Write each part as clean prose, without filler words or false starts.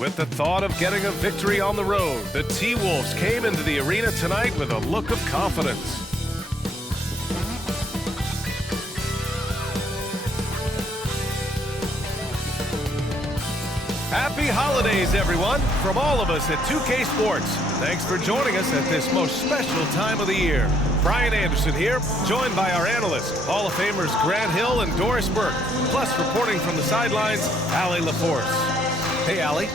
With the thought of getting a victory on the road, the T-Wolves came into the arena tonight with a look of confidence. Happy holidays, everyone, from all of us at 2K Sports. Thanks for joining us at this most special time of the year. Brian Anderson here, joined by our analysts, Hall of Famers Grant Hill and Doris Burke, plus reporting from the sidelines, Allie LaForce. Hey, Allie.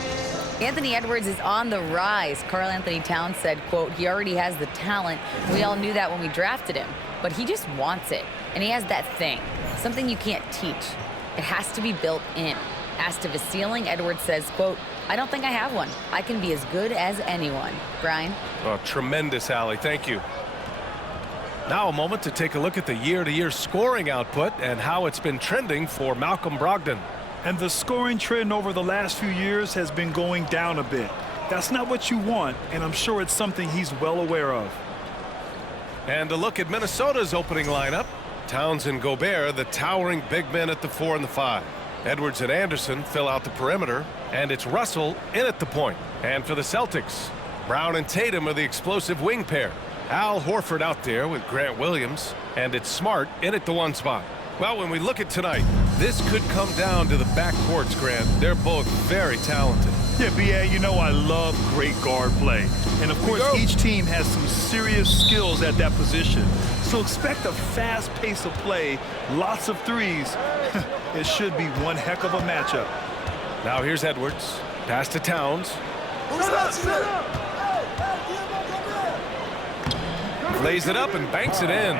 Anthony Edwards is on the rise. Karl Anthony Towns said, quote, he already has the talent. We all knew that when we drafted him, but he just wants it. And he has that thing, something you can't teach. It has to be built in. Asked of his ceiling, Edwards says, quote, I don't think I have one. I can be as good as anyone. Brian? Oh, tremendous, Allie. Thank you. Now a moment to take a look at the year-to-year scoring output and how it's been trending for Malcolm Brogdon. And the scoring trend over the last few years has been going down a bit. That's not what you want, and I'm sure it's something he's well aware of. And a look at Minnesota's opening lineup. Towns and Gobert, the towering big men at the 4 and the 5. Edwards and Anderson fill out the perimeter, and it's Russell in at the point. And for the Celtics, Brown and Tatum are the explosive wing pair. Al Horford out there with Grant Williams, and it's Smart in at the 1 spot. Well, when we look at tonight, this could come down to the backcourts, Grant. They're both very talented. Yeah, B.A., you know I love great guard play. And, of course, each team has some serious skills at that position. So expect a fast pace of play, lots of threes. It should be one heck of a matchup. Now here's Edwards. Pass to Towns. Lays it up and banks it in.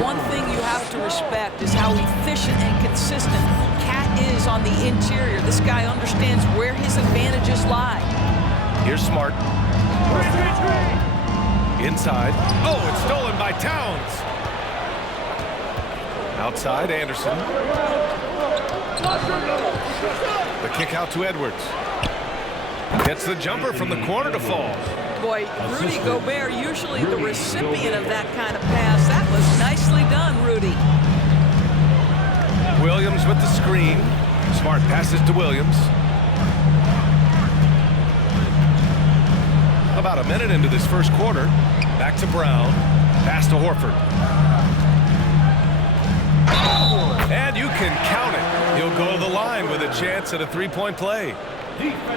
One thing you have to respect is how efficient and consistent Cat is on the interior. This guy understands where his advantages lie. Here's Smart. Inside. Oh, it's stolen by Towns. Outside, Anderson. The kick out to Edwards. Gets the jumper from the corner to fall. Boy, Rudy Gobert, usually the recipient of that kind of pass. That was nicely done, Rudy. Williams with the screen. Smart passes to Williams. About a minute into this first quarter. Back to Brown. Pass to Horford. And you can count it. He'll go to the line with a chance at a three-point play.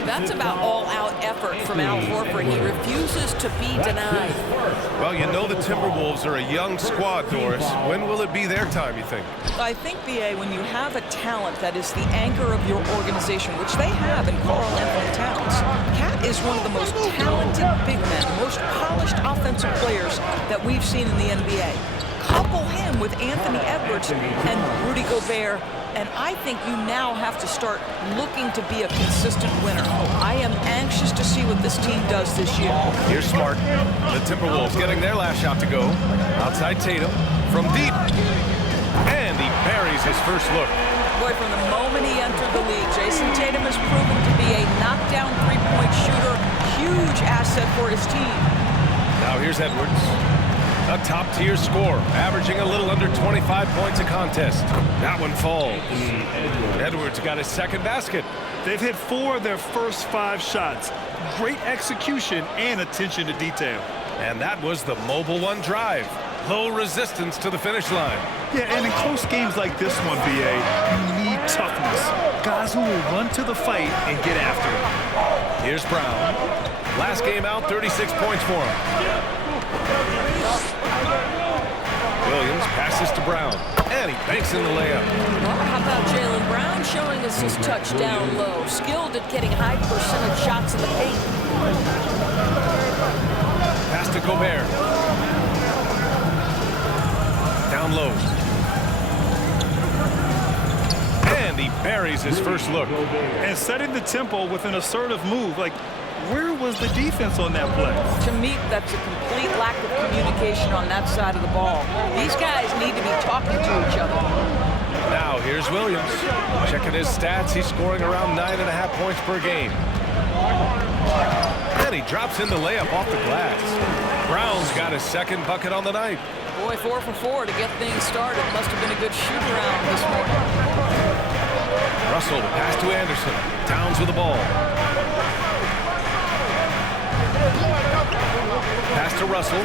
That's about all-out effort from Al Horford. He refuses to be denied. Well, you know the Timberwolves are a young squad, Doris. When will it be their time, you think? I think, B.A., when you have a talent that is the anchor of your organization, which they have in Karl Anthony Towns, Cat is one of the most talented big men, most polished offensive players that we've seen in the NBA. Couple him with Anthony Edwards and Rudy Gobert, and I think you now have to start looking to be a consistent winner. I am anxious to see what this team does this year. Here's Smart. The Timberwolves getting their last shot to go. Outside Tatum from deep. And he buries his first look. Boy, from the moment he entered the league, Jason Tatum has proven to be a knockdown three-point shooter. Huge asset for his team. Now here's Edwards. A top-tier scorer, averaging a little under 25 points a contest. That one falls. Edwards got his second basket. They've hit 4 of their first 5 shots. Great execution and attention to detail. And that was the Mobile One drive. Low resistance to the finish line. Yeah, and in close games like this one, B.A., you need toughness. Guys who will run to the fight and get after it. Here's Brown. Last game out, 36 points for him. Williams passes to Brown, and he banks in the layup. Well, how about Jaylen Brown showing us his touch down low, skilled at getting high percentage shots in the paint. Pass to Gobert. Down low. And he buries his first look. And setting the tempo with an assertive move, like, where was the defense on that play? To me, that's a complete lack of communication on that side of the ball. These guys need to be talking to each other. Now, here's Williams. Checking his stats, he's scoring around 9.5 points per game. And he drops in the layup off the glass. Brown's got his second bucket on the night. Boy, 4 for 4 to get things started. Must have been a good shoot-around this morning. Russell, the pass to Anderson. Towns with the ball. Pass to Russell.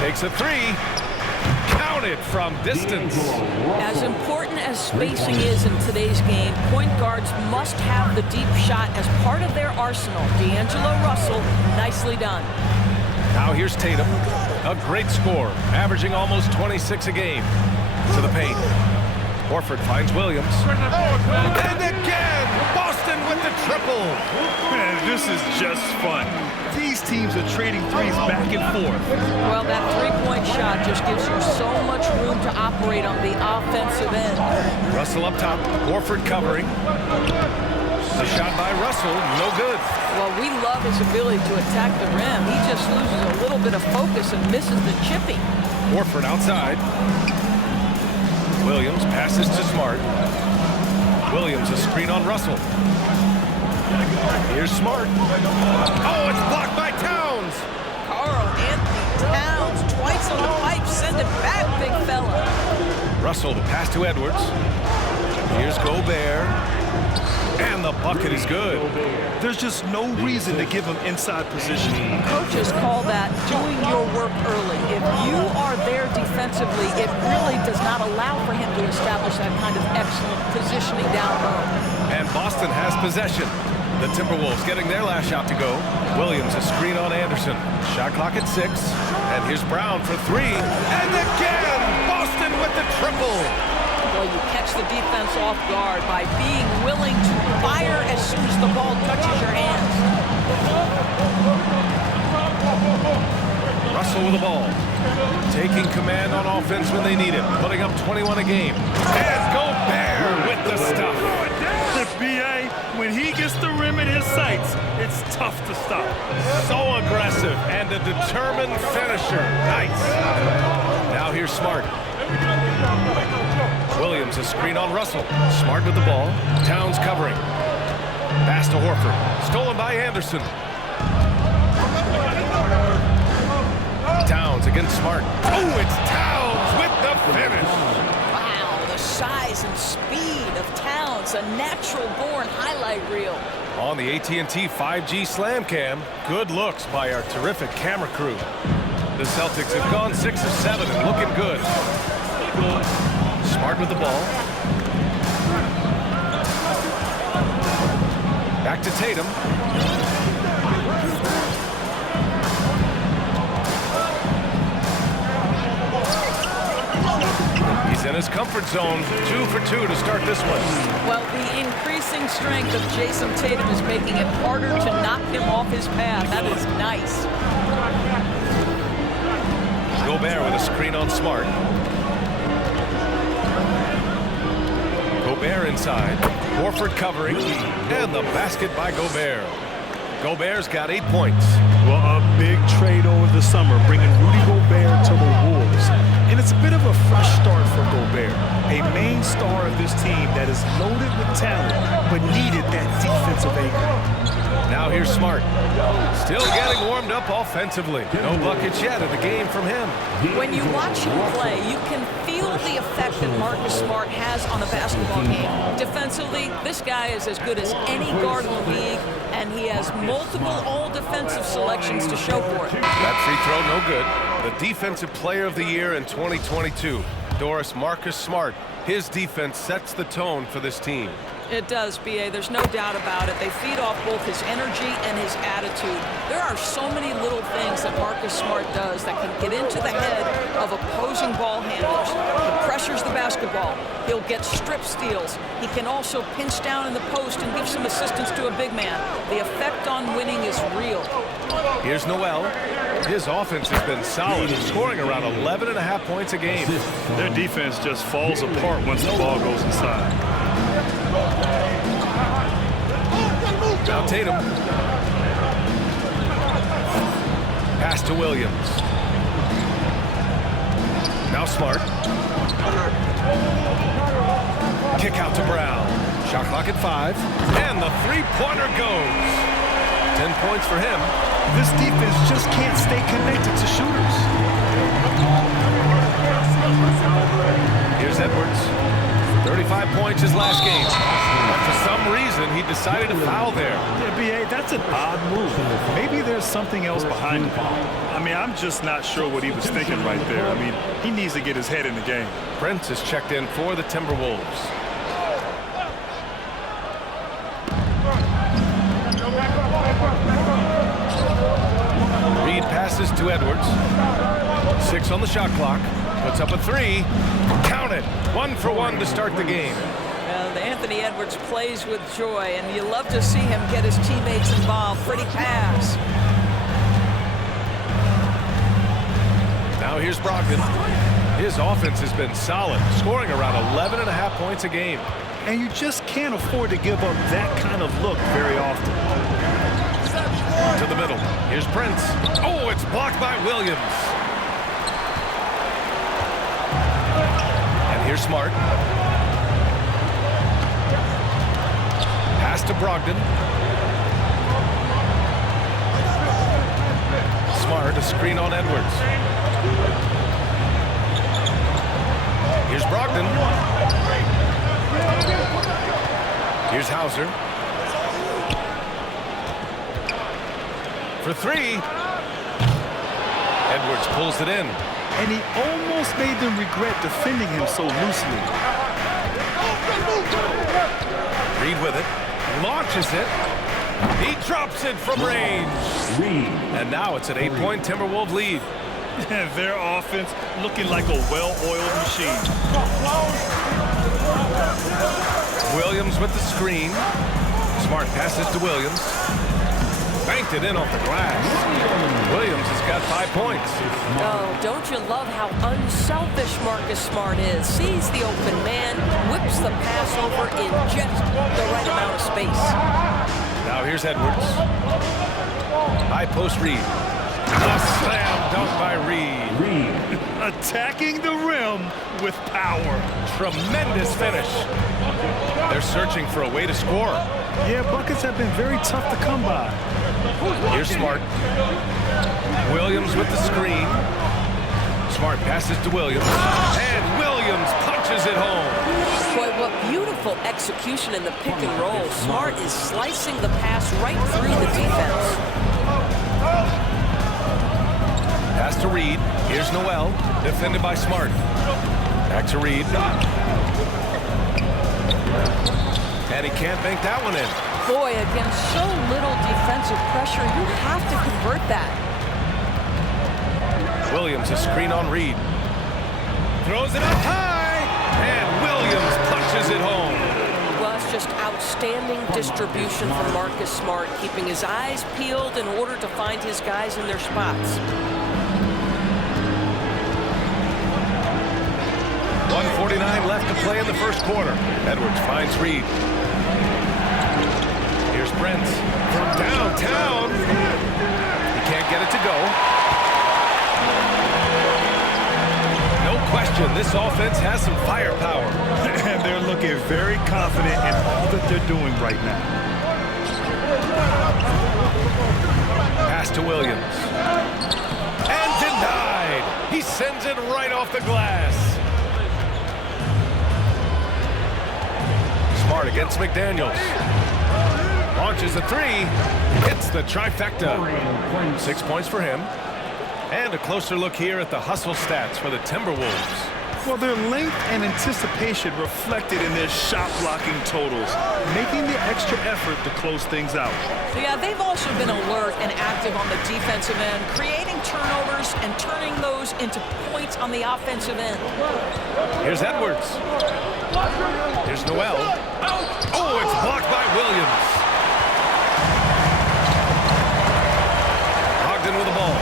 Takes a three. Counted from distance. As important as spacing is in today's game, point guards must have the deep shot as part of their arsenal. D'Angelo Russell, nicely done. Now here's Tatum. A great score, averaging almost 26 a game. To the paint. Horford finds Williams. And again, Boston with the triple. Man, this is just fun. These teams are trading threes back and forth. Well, that three-point shot just gives you so much room to operate on the offensive end. Russell up top. Horford covering. The shot by Russell, no good. Well, we love his ability to attack the rim. He just loses a little bit of focus and misses the chipping. Horford outside. Williams passes to Smart. Williams a screen on Russell. Here's Smart. Oh, it's blocked by Towns. Karl Anthony Towns twice on the pipe. Send it back, big fella. Russell to pass to Edwards. Here's Gobert. And the bucket is good. There's just no reason to give him inside position. Coaches call that doing your work early. If you are there defensively, it really does not allow for him to establish that kind of excellent positioning down low. And Boston has possession. The Timberwolves getting their last shot to go. Williams a screen on Anderson. Shot clock at 6. And here's Brown for 3. And again, Boston with the triple. Well, you catch the defense off guard by being willing to fire as soon as the ball touches your hands. Russell with the ball. Taking command on offense when they need it. Putting up 21 a game. And Gobert with the stuff. The BA, when he gets the rim in his sights, it's tough to stop. So aggressive and a determined finisher. Nice. Now here's Smart. Williams a screen on Russell. Smart with the ball. Towns covering. Pass to Horford. Stolen by Anderson. Towns against Smart. Oh, it's Towns with the finish. Wow, the size and speed of Towns, a natural-born highlight reel. On the AT&T 5G Slam Cam, good looks by our terrific camera crew. The Celtics have gone 6 of 7 and looking good. Smart with the ball. Back to Tatum. He's in his comfort zone. 2 for 2 to start this one. Well, the increasing strength of Jason Tatum is making it harder to knock him off his path. That is nice. Gobert with a screen on Smart. Gobert inside. Horford covering. And the basket by Gobert. Gobert's got 8 points. Well, a big trade over the summer, bringing Rudy Gobert to the Wolves. And it's a bit of a fresh start for Gobert, a main star of this team that is loaded with talent, but needed that defensive anchor. Now here's Smart. Still getting warmed up offensively. No buckets yet in the game from him. When you watch him play, you can feel the effect that Marcus Smart has on a basketball game. Defensively, this guy is as good as any guard in the league, and he has multiple all-defensive selections to show for it. That free throw, no good. The Defensive Player of the Year in 2022, Doris Marcus Smart. His defense sets the tone for this team. It does, B.A. There's no doubt about it. They feed off both his energy and his attitude. There are so many little things that Marcus Smart does that can get into the head of opposing ball handlers. He pressures the basketball. He'll get strip steals. He can also pinch down in the post and give some assistance to a big man. The effect on winning is real. Here's Noel. His offense has been solid, scoring around 11.5 points a game. Their defense just falls apart once the ball goes inside. Now Tatum. Pass to Williams. Now Smart. Kick out to Brown. Shot clock at 5. And the three-pointer goes. 10 points for him. This defense just can't stay connected to shooters. Here's Edwards. 35 points his last game. A For some reason, he decided to foul there. Yeah, B.A., that's an odd move. Maybe there's something else behind the ball. I mean, I'm just not sure what he was thinking right there. I mean, he needs to get his head in the game. Prince is checked in for the Timberwolves. Reed passes to Edwards. 6 on the shot clock. Puts up a 3. Count it. 1 for 1 to start the game. Anthony Edwards plays with joy, and you love to see him get his teammates involved. Pretty pass. Now here's Brogdon. His offense has been solid, scoring around 11.5 points a game. And you just can't afford to give up that kind of look very often. To the middle. Here's Prince. Oh, it's blocked by Williams. And here's Smart. Pass to Brogdon. Smart, a screen on Edwards. Here's Brogdon. Here's Hauser. For 3. Edwards pulls it in. And he almost made them regret defending him so loosely. Reed with it. Launches it. He drops it from range. And now it's an 8-point Timberwolves lead. Their offense looking like a well-oiled machine. Williams with the screen. Smart passes to Williams. Banked it in off the glass. Williams has got 5 points. Oh, don't you love how unselfish Marcus Smart is? Sees the open man, whips the pass over in just the right amount of space. Now here's Edwards. High post Reed. A slam dunk by Reed. Attacking the rim with power. Tremendous finish. They're searching for a way to score. Yeah, buckets have been very tough to come by. Here's Smart. Williams with the screen. Smart passes to Williams. And Williams punches it home. Boy, what beautiful execution in the pick and roll. Smart is slicing the pass right through the defense. Pass to Reed. Here's Noel. Defended by Smart. Back to Reed. And he can't bank that one in. Boy, against so little defensive pressure, you have to convert that. Williams, a screen on Reed. Throws it up high. And Williams punches it home. Well, it's just outstanding distribution from Marcus Smart, keeping his eyes peeled in order to find his guys in their spots. 1:49 left to play in the first quarter. Edwards finds Reed. Here's Prince from downtown. He can't get it to go. No question, this offense has some firepower. And they're looking very confident in all that they're doing right now. Pass to Williams. And denied. He sends it right off the glass. Smart against McDaniels. Launches a 3. Hits the trifecta. 6 points for him. And a closer look here at the hustle stats for the Timberwolves. Well, their length and anticipation reflected in their shot blocking totals, making the extra effort to close things out. Yeah, they've also been alert and active on the defensive end, creating turnovers and turning those into points on the offensive end. Here's Edwards. Here's Noel. Oh, it's blocked by Williams. Brogdon with the ball.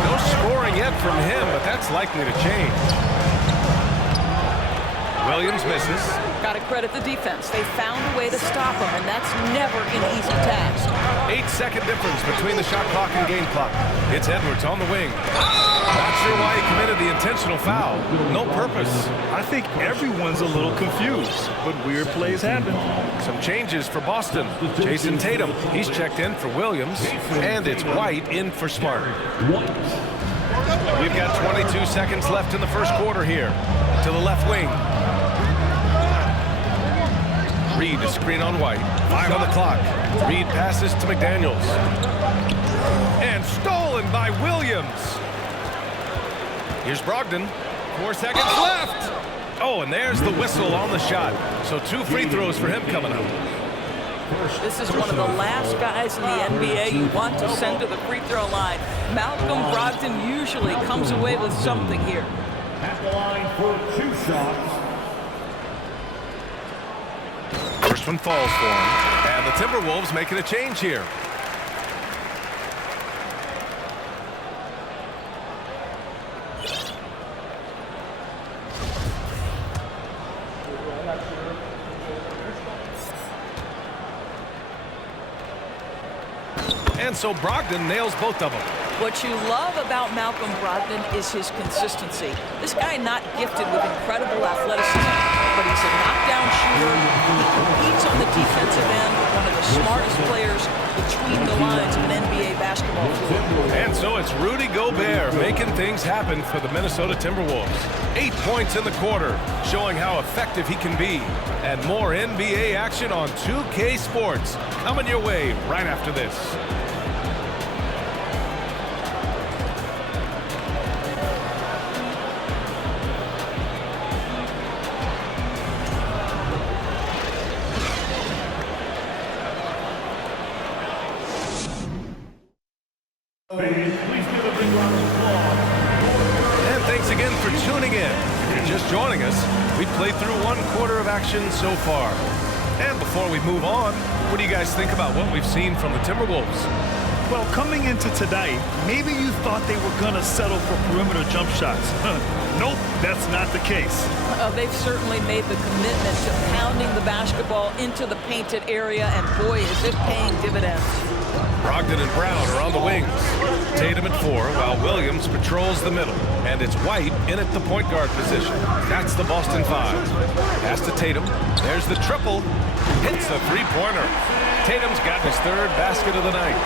No scoring yet from him, but that's likely to change. Williams misses. Got to credit the defense. They found a way to stop him, and that's never an easy task. 8-second difference between the shot clock and game clock. It's Edwards on the wing. Not sure why he committed the intentional foul. No purpose. I think everyone's a little confused, but weird plays happen. Some changes for Boston. Jason Tatum, he's checked in for Williams, and it's White in for Smart. We've got 22 seconds left in the first quarter here. To the left wing. Reed to screen on White. 5 on the clock. Reed passes to McDaniels. And stolen by Williams. Here's Brogdon. 4 seconds left. Oh, and there's the whistle on the shot. So 2 free throws for him coming up. This is one of the last guys in the NBA you want to send to the free throw line. Malcolm Brogdon usually comes away with something here. At the line for 2 shots. First one falls for him. And the Timberwolves making a change here. And so Brogdon nails both of them. What you love about Malcolm Brogdon is his consistency. This guy not gifted with incredible athleticism, but he's a knockdown shooter. He competes on the defensive end, one of the smartest players between the lines of an NBA basketball floor. And so it's Rudy Gobert making things happen for the Minnesota Timberwolves. 8 points in the quarter, showing how effective he can be. And more NBA action on 2K Sports coming your way right after this. And thanks again for tuning in. If you're just joining us, we've played through 1 quarter of action so far. And before we move on, what do you guys think about what we've seen from the Timberwolves? Well, coming into tonight, maybe you thought they were going to settle for perimeter jump shots. Nope, that's not the case. They've certainly made the commitment to pounding the basketball into the painted area, and boy, is it paying dividends. Brogdon and Brown are on the wings. Tatum at 4, while Williams patrols the middle. And it's White in at the point guard position. That's the Boston 5. Pass to Tatum. There's the triple. Hits the three-pointer. Tatum's got his 3rd basket of the night.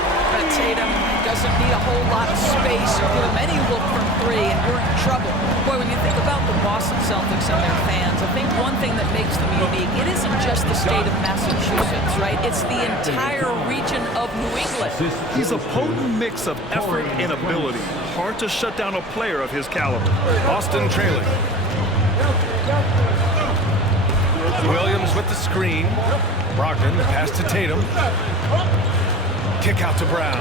Tatum doesn't need a whole lot of space or give him any look from 3, and you're in trouble. Boy, when you think about the Boston Celtics and their fans, I think one thing that makes them unique, it isn't just the state of Massachusetts, right? It's the entire region of New England. He's a potent mix of effort and ability. Hard to shut down a player of his caliber. Boston trailing. Williams with the screen. Brogdon, pass to Tatum. Kick out to Brown.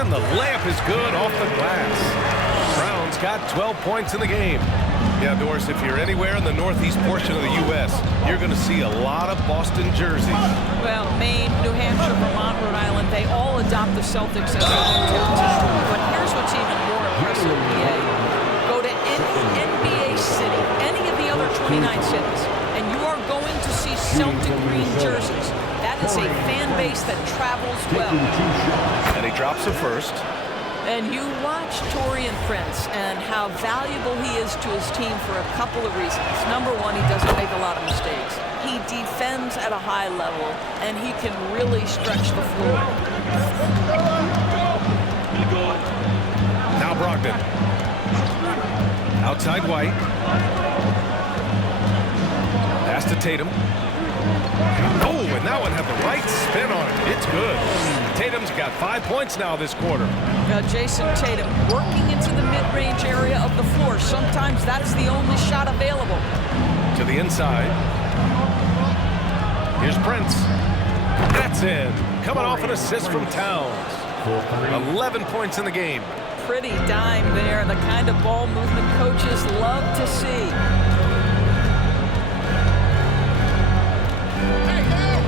And the layup is good off the glass. Brown's got 12 points in the game. Yeah, Doris, if you're anywhere in the northeast portion of the U.S., you're going to see a lot of Boston jerseys. Well, Maine, New Hampshire, Vermont, Rhode Island, they all adopt the Celtics as their hometown team. But here's what's even more impressive, BA. Go to any NBA city, any of the other 29 cities, and you are going to see Celtic green jerseys. That is a fan base that travels well. And he drops it first. And you watch Taurean Prince and how valuable he is to his team for a couple of reasons. Number one, he doesn't make a lot of mistakes. He defends at a high level, and he can really stretch the floor. Now Brogdon. Outside White. Pass to Tatum. Oh, and that one had the right spin on it. It's good. Tatum's got 5 points now this quarter. Jason Tatum working into the mid-range area of the floor. Sometimes that's the only shot available. To the inside. Here's Prince. That's in. Coming off an assist from Towns. 11 points in the game. Pretty dime there. The kind of ball movement coaches love to see.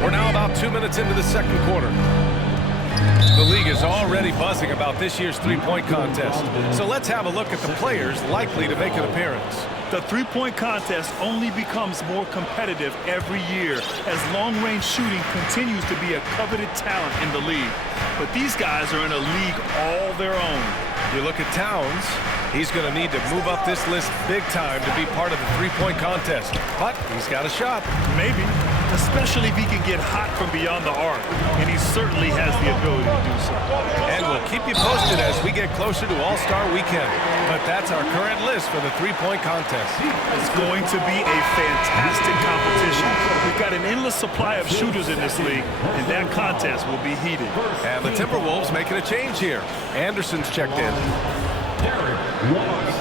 We're now about 2 minutes into the second quarter. The league is already buzzing about this year's three-point contest. So let's have a look at the players likely to make an appearance. The three-point contest only becomes more competitive every year as long-range shooting continues to be a coveted talent in the league. But these guys are in a league all their own. You look at Towns, he's going to need to move up this list big time to be part of the three-point contest. But he's got a shot. Maybe. especially if he can get hot from beyond the arc, and he certainly has the ability to do so. And we'll keep you posted as we get closer to All-Star Weekend. But that's our current list for the three-point contest. It's going to be a fantastic competition. We've got an endless supply of shooters in this league, and that contest will be heated. And the Timberwolves making a change here. Anderson's checked in. Derek Wallace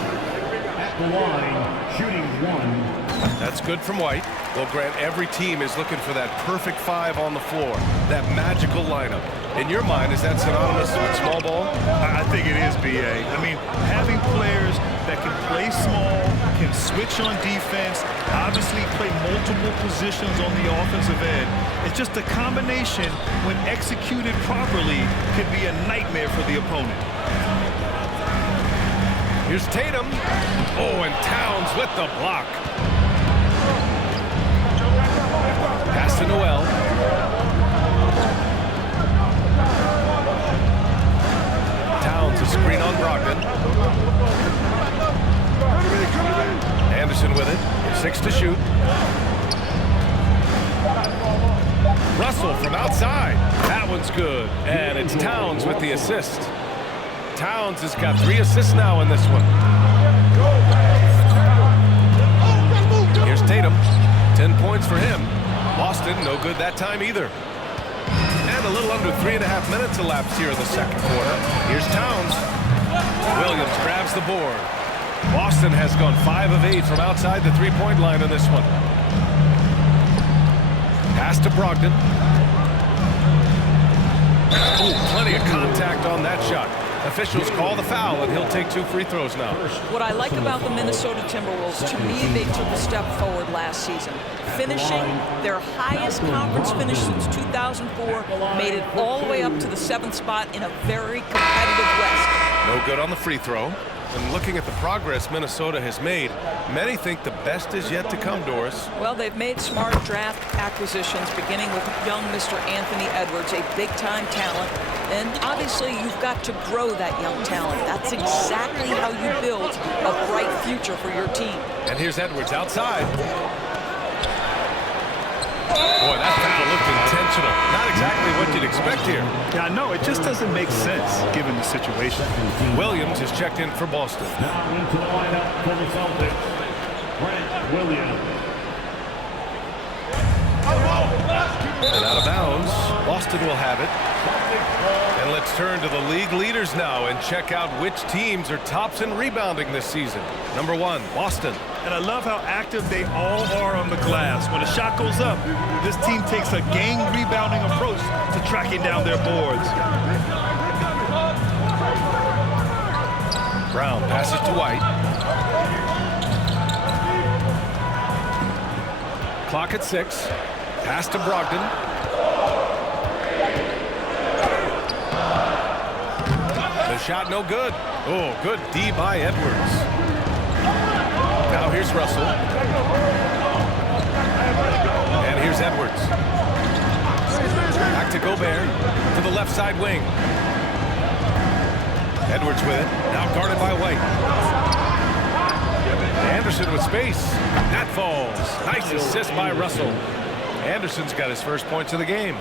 at the line, shooting 1. That's good from White. Well, Grant, every team is looking for that perfect 5 on the floor, that magical lineup. In your mind, is that synonymous with small ball? I think it is, B.A. I mean, having players that can play small, can switch on defense, obviously play multiple positions on the offensive end. It's just a combination, when executed properly, could be a nightmare for the opponent. Here's Tatum. Oh, and Towns with the block. Pass to Noel. Towns a screen on Brogdon. Anderson with it. 6 to shoot. Russell from outside. That one's good. And it's Towns with the assist. Towns has got 3 assists now in this one. Here's Tatum. 10 points for him. Boston, no good that time either. And a little under 3.5 minutes elapsed here in the second quarter. Here's Towns. Williams grabs the board. Boston has gone 5 of 8 from outside the three-point line in this one. Pass to Brogdon. Ooh, plenty of contact on that shot. Officials call the foul, and he'll take 2 free throws now. What I like about the Minnesota Timberwolves, to me, they took a step forward last season. Finishing their highest conference finish since 2004, made it all the way up to the 7th spot in a very competitive West. No good on the free throw. And looking at the progress Minnesota has made, many think the best is yet to come, Doris. Well, they've made smart draft acquisitions, beginning with young Mr. Anthony Edwards, a big-time talent. And obviously, you've got to grow that young talent. That's exactly how you build a bright future for your team. And here's Edwards outside. Boy, that foul looked intentional. Not exactly what you'd expect here. Yeah, I know. It just doesn't make sense, given the situation. Williams is checked in for Boston. Now into the lineup for the Celtics, Grant Williams. And out of bounds, Boston will have it. And let's turn to the league leaders now and check out which teams are tops in rebounding this season. Number 1, Boston. And I love how active they all are on the glass. When a shot goes up, this team takes a gang rebounding approach to tracking down their boards. Brown passes to White. Clock at 6. Pass to Brogdon. The shot no good. Oh, good D by Edwards. Now here's Russell. And here's Edwards. Back to Gobert to the left side wing. Edwards with it. Now guarded by White. Anderson with space. That falls. Nice assist by Russell. Anderson's got his first points of the game.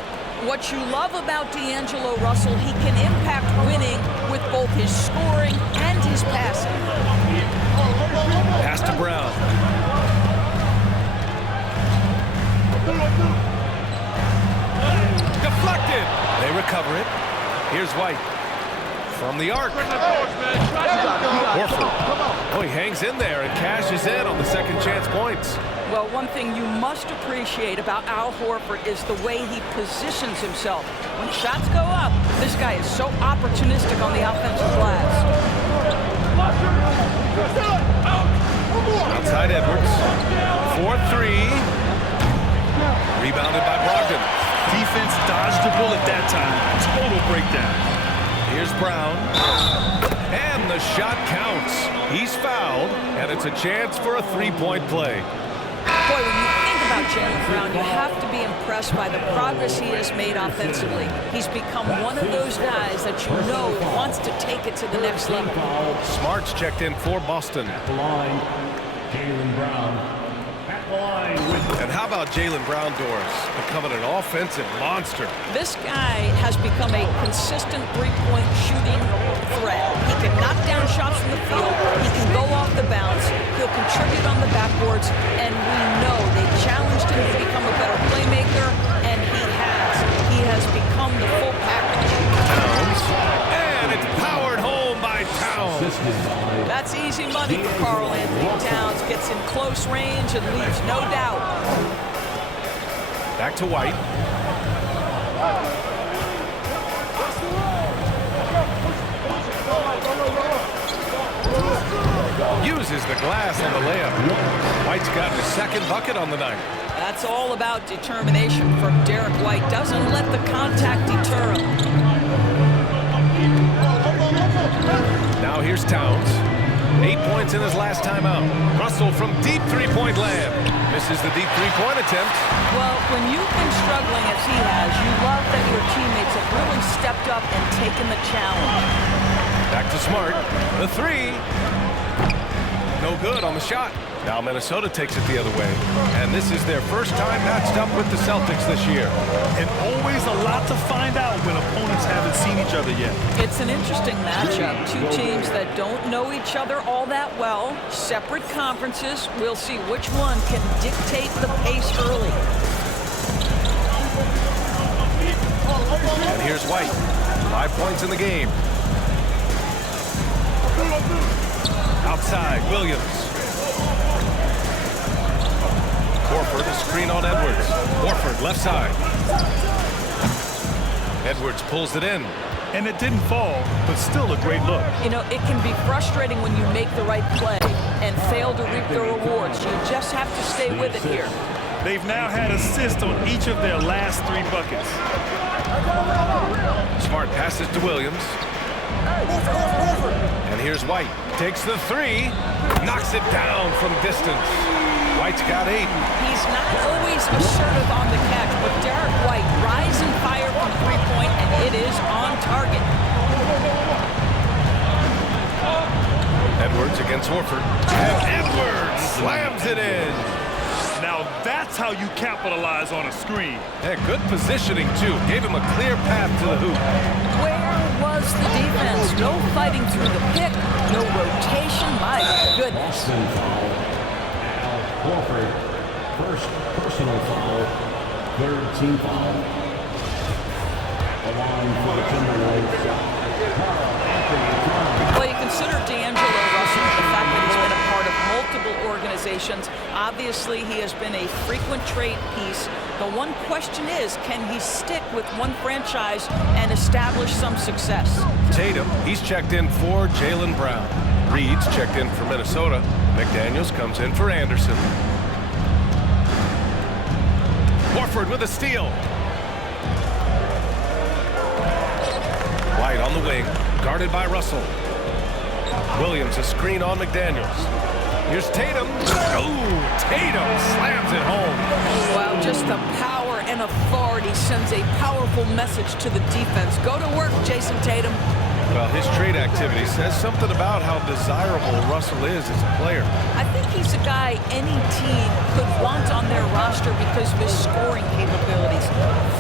What you love about D'Angelo Russell, he can impact winning with both his scoring and his passing. Pass to Brown. Deflected. They recover it. Here's White. From the arc. Horford. Oh, he hangs in there and cashes in on the second chance points. Well, one thing you must appreciate about Al Horford is the way he positions himself. When shots go up, this guy is so opportunistic on the offensive glass. Outside Edwards. 4-3. Rebounded by Brogdon. Defense dodged the bullet that time. Total breakdown. Here's Brown. And the shot counts. He's fouled, and it's a chance for a three-point play. Boy, when you think about Jaylen Brown, you have to be impressed by the progress he has made offensively. He's become one of those guys that you know wants to take it to the next level. Smart's checked in for Boston. At the line, Jaylen Brown. At the line with And how about Jaylen Brown, Doris, becoming an offensive monster? This guy has become a consistent three-point shooting threat. He can knock down shots from the field. He can go off the bounce. He'll contribute on the backboards. And we know they challenged him to become a better playmaker, and he has. He has become the full package. Towns. And it's powered home by Towns. That's easy money for Karl Anthony Towns. Gets in close range and leaves no doubt. Back to White. Uses the glass on the layup. White's got his second bucket on the night. That's all about determination from Derek White. Doesn't let the contact deter him. Now here's Towns. 8 points in his last time out. Russell from deep three-point land. Misses the deep three-point attempt. Well, when you've been struggling as he has, you love that your teammates have really stepped up and taken the challenge. Back to Smart. The three. No good on the shot. Now Minnesota takes it the other way. And this is their first time matched up with the Celtics this year. And always a lot to find out when opponents haven't seen each other yet. It's an interesting matchup. Two teams that don't know each other all that well. Separate conferences. We'll see which one can dictate the pace early. And here's White. 5 points in the game. Outside, Williams. Horford, a screen on Edwards. Horford, left side. Edwards pulls it in. And it didn't fall, but still a great look. You know, it can be frustrating when you make the right play and fail to reap the rewards. You just have to stay with it here. They've now had assists on each of their last 3 buckets. Smart passes to Williams. And here's White. Takes the three. Knocks it down from distance. White's got 8. He's not always assertive on the catch, but Derek White rise and fire from three-point, and it is on target. Edwards against Horford. And Edwards slams it in. Now that's how you capitalize on a screen. Yeah, good positioning, too. Gave him a clear path to the hoop. Where was the defense? No fighting through the pick, no rotation. My goodness. Al Horford, first personal foul, third team foul. The line for the Timberwolves, Karl Anthony Towns. Well, you consider D'Angelo Russell, the fact that he's been a part of multiple organizations. Obviously, he has been a frequent trade piece. The one question is, can he stick with one franchise and establish some success? Tatum, he's checked in for Jaylen Brown. Reed's checked in for Minnesota. McDaniels comes in for Anderson. Horford with a steal. White on the wing, guarded by Russell. Williams a screen on McDaniels. Here's Tatum. Oh, Tatum slams it home. Wow, just the power and authority sends a powerful message to the defense. Go to work, Jason Tatum. Well, his trade activity says something about how desirable Russell is as a player. I think he's a guy any team could want on their roster because of his scoring capabilities.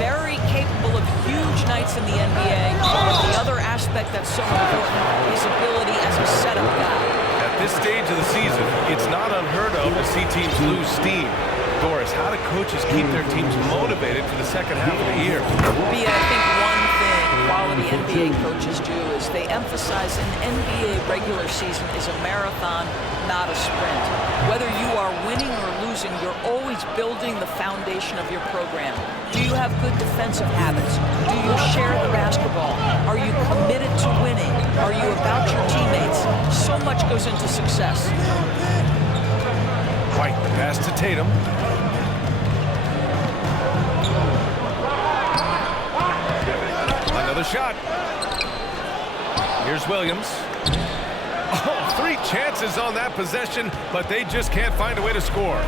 Very capable of huge nights in the NBA. And the other aspect that's so important, his ability as a setup guy. At this stage of the season, it's not unheard of to see teams lose steam. Doris, how do coaches keep their teams motivated for the second half of the year? I think one thing quality NBA coaches do is they emphasize an NBA regular season is a marathon, not a sprint. Whether you are winning or losing, you're always building the foundation of your program. Do you have good defensive habits? Do you share the basketball? Are you committed to winning? Are you about your teammates? So much goes into success. White, the pass to Tatum. Another shot. Here's Williams. Oh, 3 chances on that possession, but they just can't find a way to score.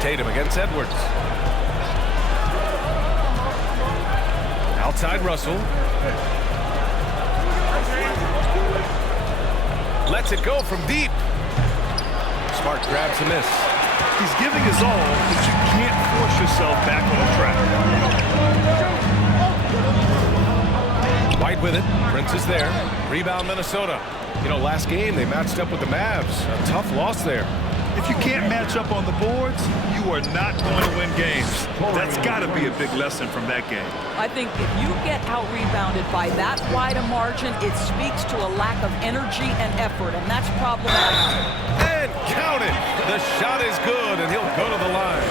Tatum against Edwards. Outside Russell. Lets it go from deep. Smart grabs a miss. He's giving his all, but you can't force yourself back on track. White with it. Prince is there. Rebound Minnesota. You know, last game they matched up with the Mavs. A tough loss there. If you can't match up on the boards, you are not going to win games. That's got to be a big lesson from that game. I think if you get out-rebounded by that wide a margin, it speaks to a lack of energy and effort, and that's problematic. And count it. The shot is good, and he'll go to the line.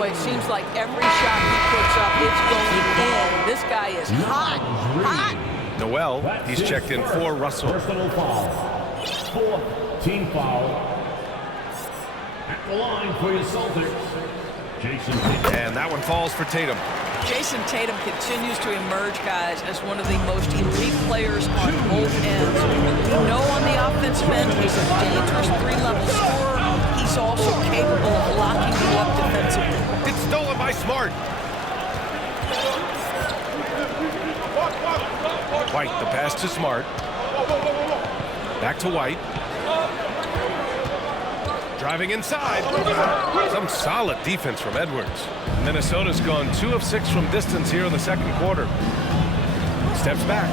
Boy, it seems like every shot he puts up, it's going in. This guy is hot, hot. Noel, he's checked in for Russell. Personal foul. 4th team foul. At the line for your Celtics, Jason Tatum. And that one falls for Tatum. Jason Tatum continues to emerge, guys, as one of the most elite players on both ends. We know on the offensive end he's a dangerous three-level scorer. He's also capable of locking you up defensively. It's stolen by Smart. White, the pass to Smart. Back to White. Driving inside. Some solid defense from Edwards. Minnesota's gone 2 of 6 from distance here in the second quarter. Steps back.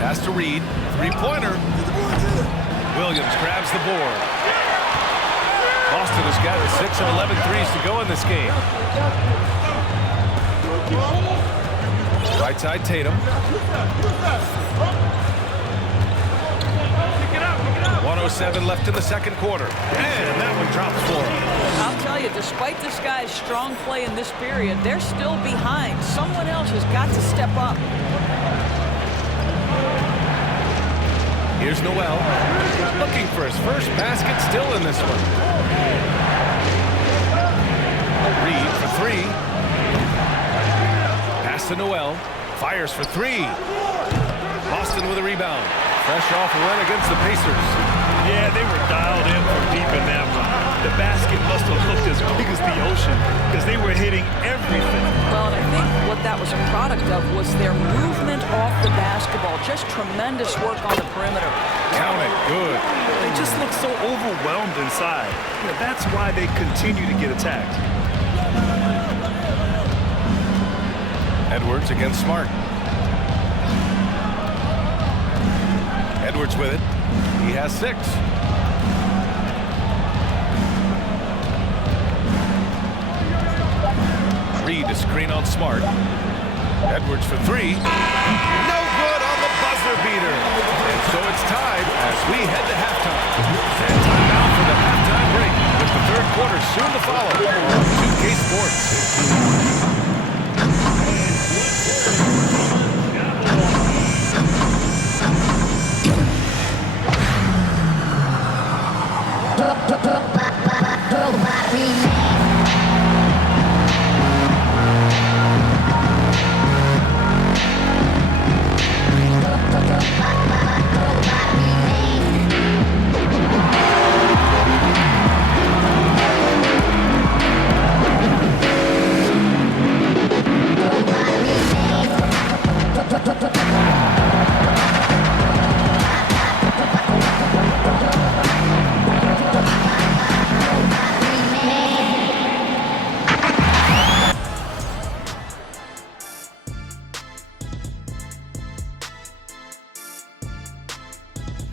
Pass to Reed. Three-pointer. Williams grabs the board. Boston has got 6 of 11 threes to go in this game. Right side Tatum. 1:07 left in the second quarter. And that one drops for him. I'll tell you, despite this guy's strong play in this period, they're still behind. Someone else has got to step up. Here's Noel. Looking for his first basket still in this one. Reed for 3. Pass to Noel. Fires for 3. Boston with a rebound. Fresh off a win against the Pacers. Yeah, they were dialed in from deep in that one. The basket must have looked as big as the ocean because they were hitting everything. Well, and I think what that was a product of was their movement off the basketball. Just tremendous work on the perimeter. Count it. Good. They just look so overwhelmed inside. You know, that's why they continue to get attacked. Edwards against Smart. Edwards with it. He has 6. Reed to screen on Smart. Edwards for 3. No good on the buzzer beater. And so it's tied as we head to halftime. And time now for the halftime break with the third quarter soon to follow on 2K Sports.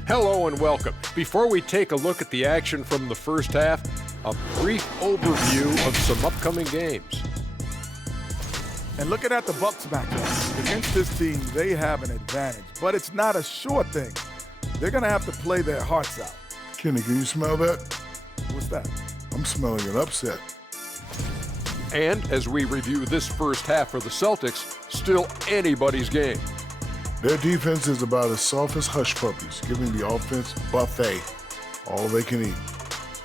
Hello and welcome. Before we take a look at the action from the first half, a brief overview of some upcoming games. And looking at the Bucks matchup, against this team, they have an advantage, but it's not a sure thing. They're going to have to play their hearts out. Kenny, can you smell that? What's that? I'm smelling an upset. And as we review this first half for the Celtics, still anybody's game. Their defense is about as soft as hush puppies, giving the offense buffet, all they can eat.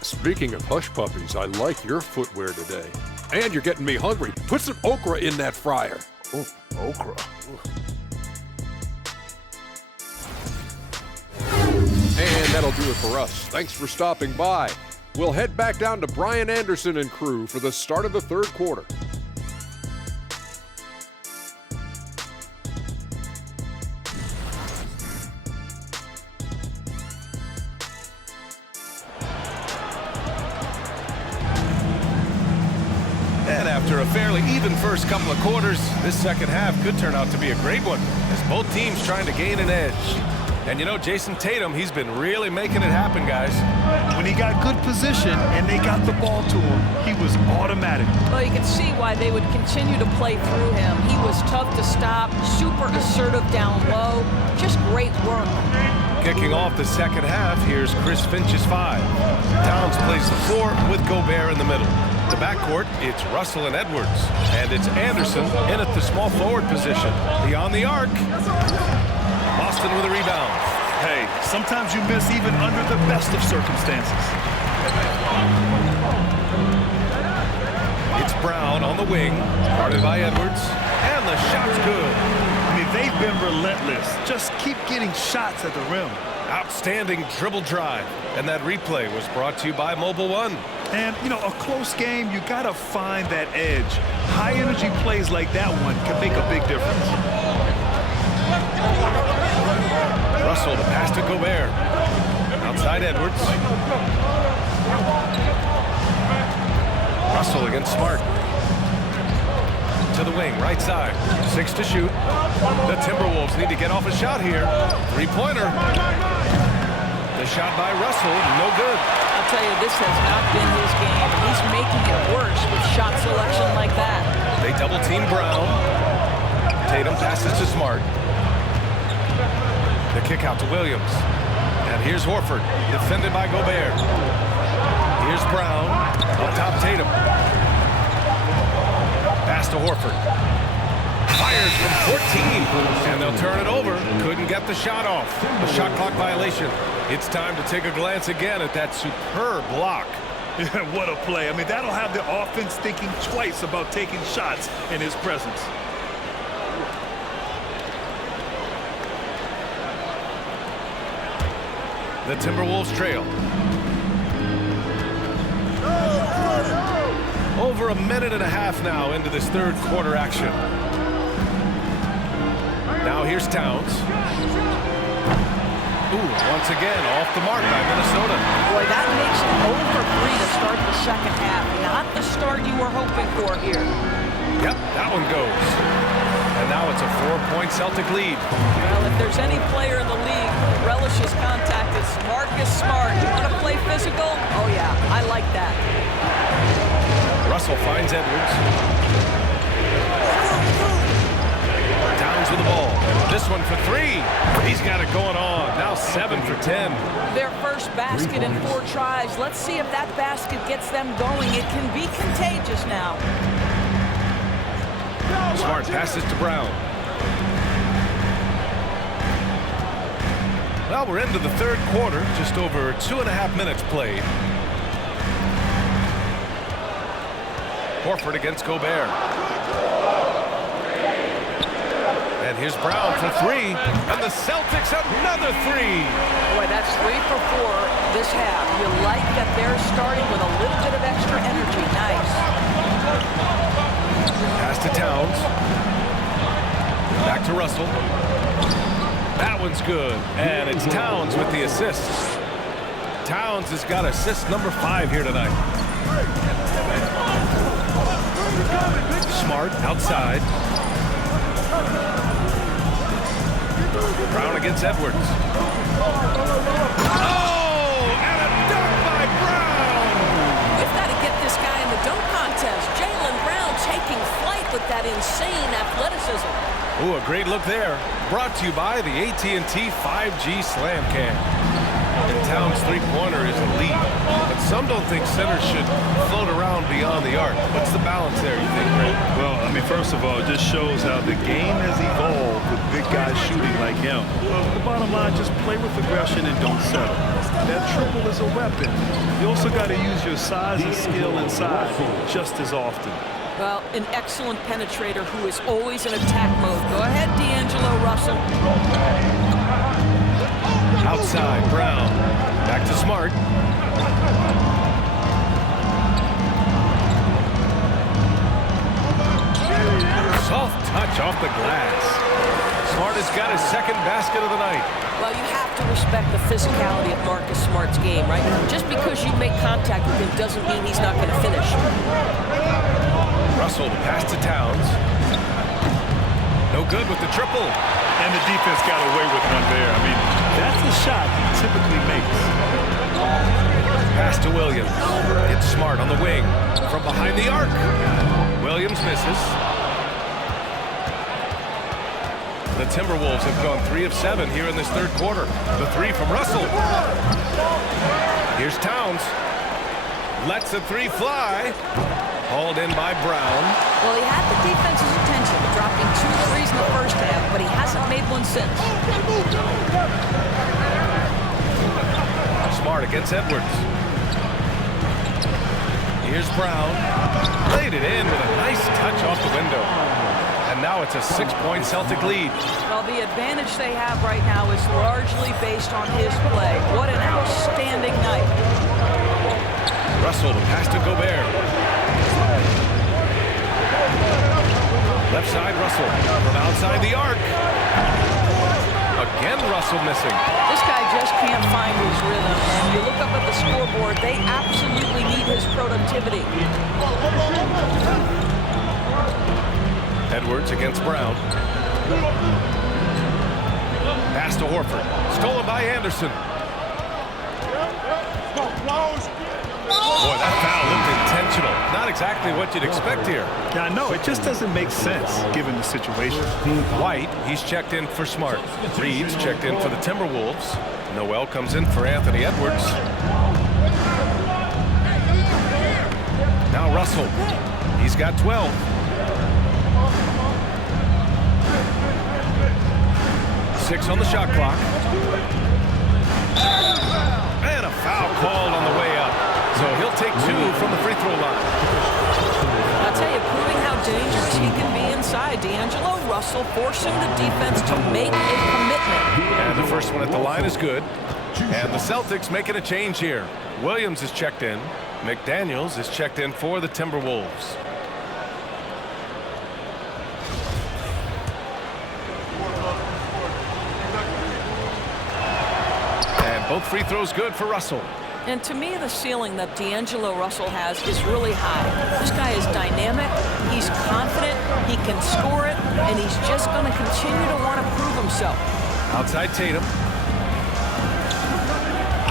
Speaking of hush puppies, I like your footwear today. And you're getting me hungry. Put some okra in that fryer. Oh, okra. And that'll do it for us. Thanks for stopping by. We'll head back down to Brian Anderson and crew for the start of the third quarter. fairly even first couple of quarters, this second half could turn out to be a great one as both teams trying to gain an edge. And you know, Jason Tatum, he's been really making it happen, guys. When he got good position and they got the ball to him, he was automatic. Well, you can see why they would continue to play through him. He was tough to stop, super assertive down low, just great work. Kicking off the second half, here's Chris Finch's 5. Towns plays the 4 with Gobert in the middle. The backcourt, it's Russell and Edwards. And it's Anderson in at the small forward position. Beyond the arc. Boston with a rebound. Hey, sometimes you miss even under the best of circumstances. It's Brown on the wing, guarded by Edwards. And the shot's good. I mean, they've been relentless. Just keep getting shots at the rim. Outstanding dribble drive. And that replay was brought to you by Mobile One. And, you know, a close game, you got to find that edge. High-energy plays like that one can make a big difference. Russell to pass to Gobert. Outside Edwards. Russell against Smart. To the wing, right side. 6 to shoot. The Timberwolves need to get off a shot here. Three-pointer. The shot by Russell, no good. I'll tell you, this has not been his game. He's making it worse with shot selection like that. They double-team Brown. Tatum passes to Smart. The kick out to Williams. And here's Horford, defended by Gobert. Here's Brown, up top Tatum. Pass to Horford. Fires from 14, and they'll turn it over. Couldn't get the shot off. A shot clock violation. It's time to take a glance again at that superb block. Yeah, what a play. I mean, that'll have the offense thinking twice about taking shots in his presence. The Timberwolves trail. Over a minute and a half now into this third quarter action. Now here's Towns. Ooh, once again, off the mark by Minnesota. Boy, that makes it 0 for 3 to start the second half. Not the start you were hoping for here. Yep, that one goes. And now it's a 4-point Celtic lead. Well, if there's any player in the league who relishes contact, it's Marcus Smart. You want to play physical? Oh, yeah, I like that. Russell finds Edwards. Towns with the ball. This one for 3. He's got it going on. Now 7 for 10. Their first basket in 4 tries. Let's see if that basket gets them going. It can be contagious now. Smart passes to Brown. Well, we're into the third quarter. Just over 2.5 minutes played. Horford against Gobert. And here's Brown for 3. And the Celtics another 3. Boy, that's 3 for 4 this half. You like that they're starting with a little bit of extra energy. Nice. Pass to Towns. Back to Russell. That one's good. And it's Towns with the assist. Towns has got assist number 5 here tonight. Smart outside. Brown against Edwards. Oh, and a dunk by Brown. We've got to get this guy in the dunk contest. Jaylen Brown taking flight with that insane athleticism. Ooh, a great look there. Brought to you by the AT&T 5G Slam Cam. And Towns' three-pointer is elite. But some don't think centers should float around beyond the arc. What's the balance there, you think, Brent? Well, I mean, first of all, it just shows how the game has evolved with big guys shooting like him. The bottom line, just play with aggression and don't settle. That triple is a weapon. You also got to use your size and skill inside just as often. Well, an excellent penetrator who is always in attack mode. Go ahead, D'Angelo Russell. Outside, Brown. Back to Smart. Soft touch off the glass. Smart has got his second basket of the night. Well, you have to respect the physicality of Marcus Smart's game, right? Just because you make contact with him doesn't mean he's not going to finish. Russell to pass to Towns. No good with the triple. And the defense got away with one there. I mean, that's a shot he typically makes. Pass to Williams. It's Smart on the wing. From behind the arc. Williams misses. The Timberwolves have gone 3 of 7 here in this third quarter. The three from Russell. Here's Towns. Lets the three fly. Hauled in by Brown. Well, he had the defense's attention, dropping 2 threes in the first half, but he hasn't made one since. Smart against Edwards. Here's Brown. Laid it in with a nice touch off the window. And now it's a 6-point Celtic lead. Well, the advantage they have right now is largely based on his play. What an outstanding night. Russell to pass to Gobert. Left side, Russell. From outside the arc. Again, Russell missing. This guy just can't find his rhythm. And you look up at the scoreboard, they absolutely need his productivity. Edwards against Brown. Pass to Horford. Stolen by Anderson. Boy, that foul looked intentional. Not exactly what you'd expect here. Yeah, I know. It just doesn't make sense given the situation. White, he's checked in for Smart. Reed's checked in for the Timberwolves. Noel comes in for Anthony Edwards. Now Russell. He's got 12. Six on the shot clock. And a foul called on the way up. So he'll take 2 from the free throw line. I'll tell you, proving how dangerous he can be inside, D'Angelo Russell forcing the defense to make a commitment. And the first one at the line is good. And the Celtics making a change here. Williams is checked in. McDaniels is checked in for the Timberwolves. And both free throws good for Russell. And to me, the ceiling that D'Angelo Russell has is really high. This guy is dynamic, he's confident, he can score it, and he's just going to continue to want to prove himself. Outside Tatum.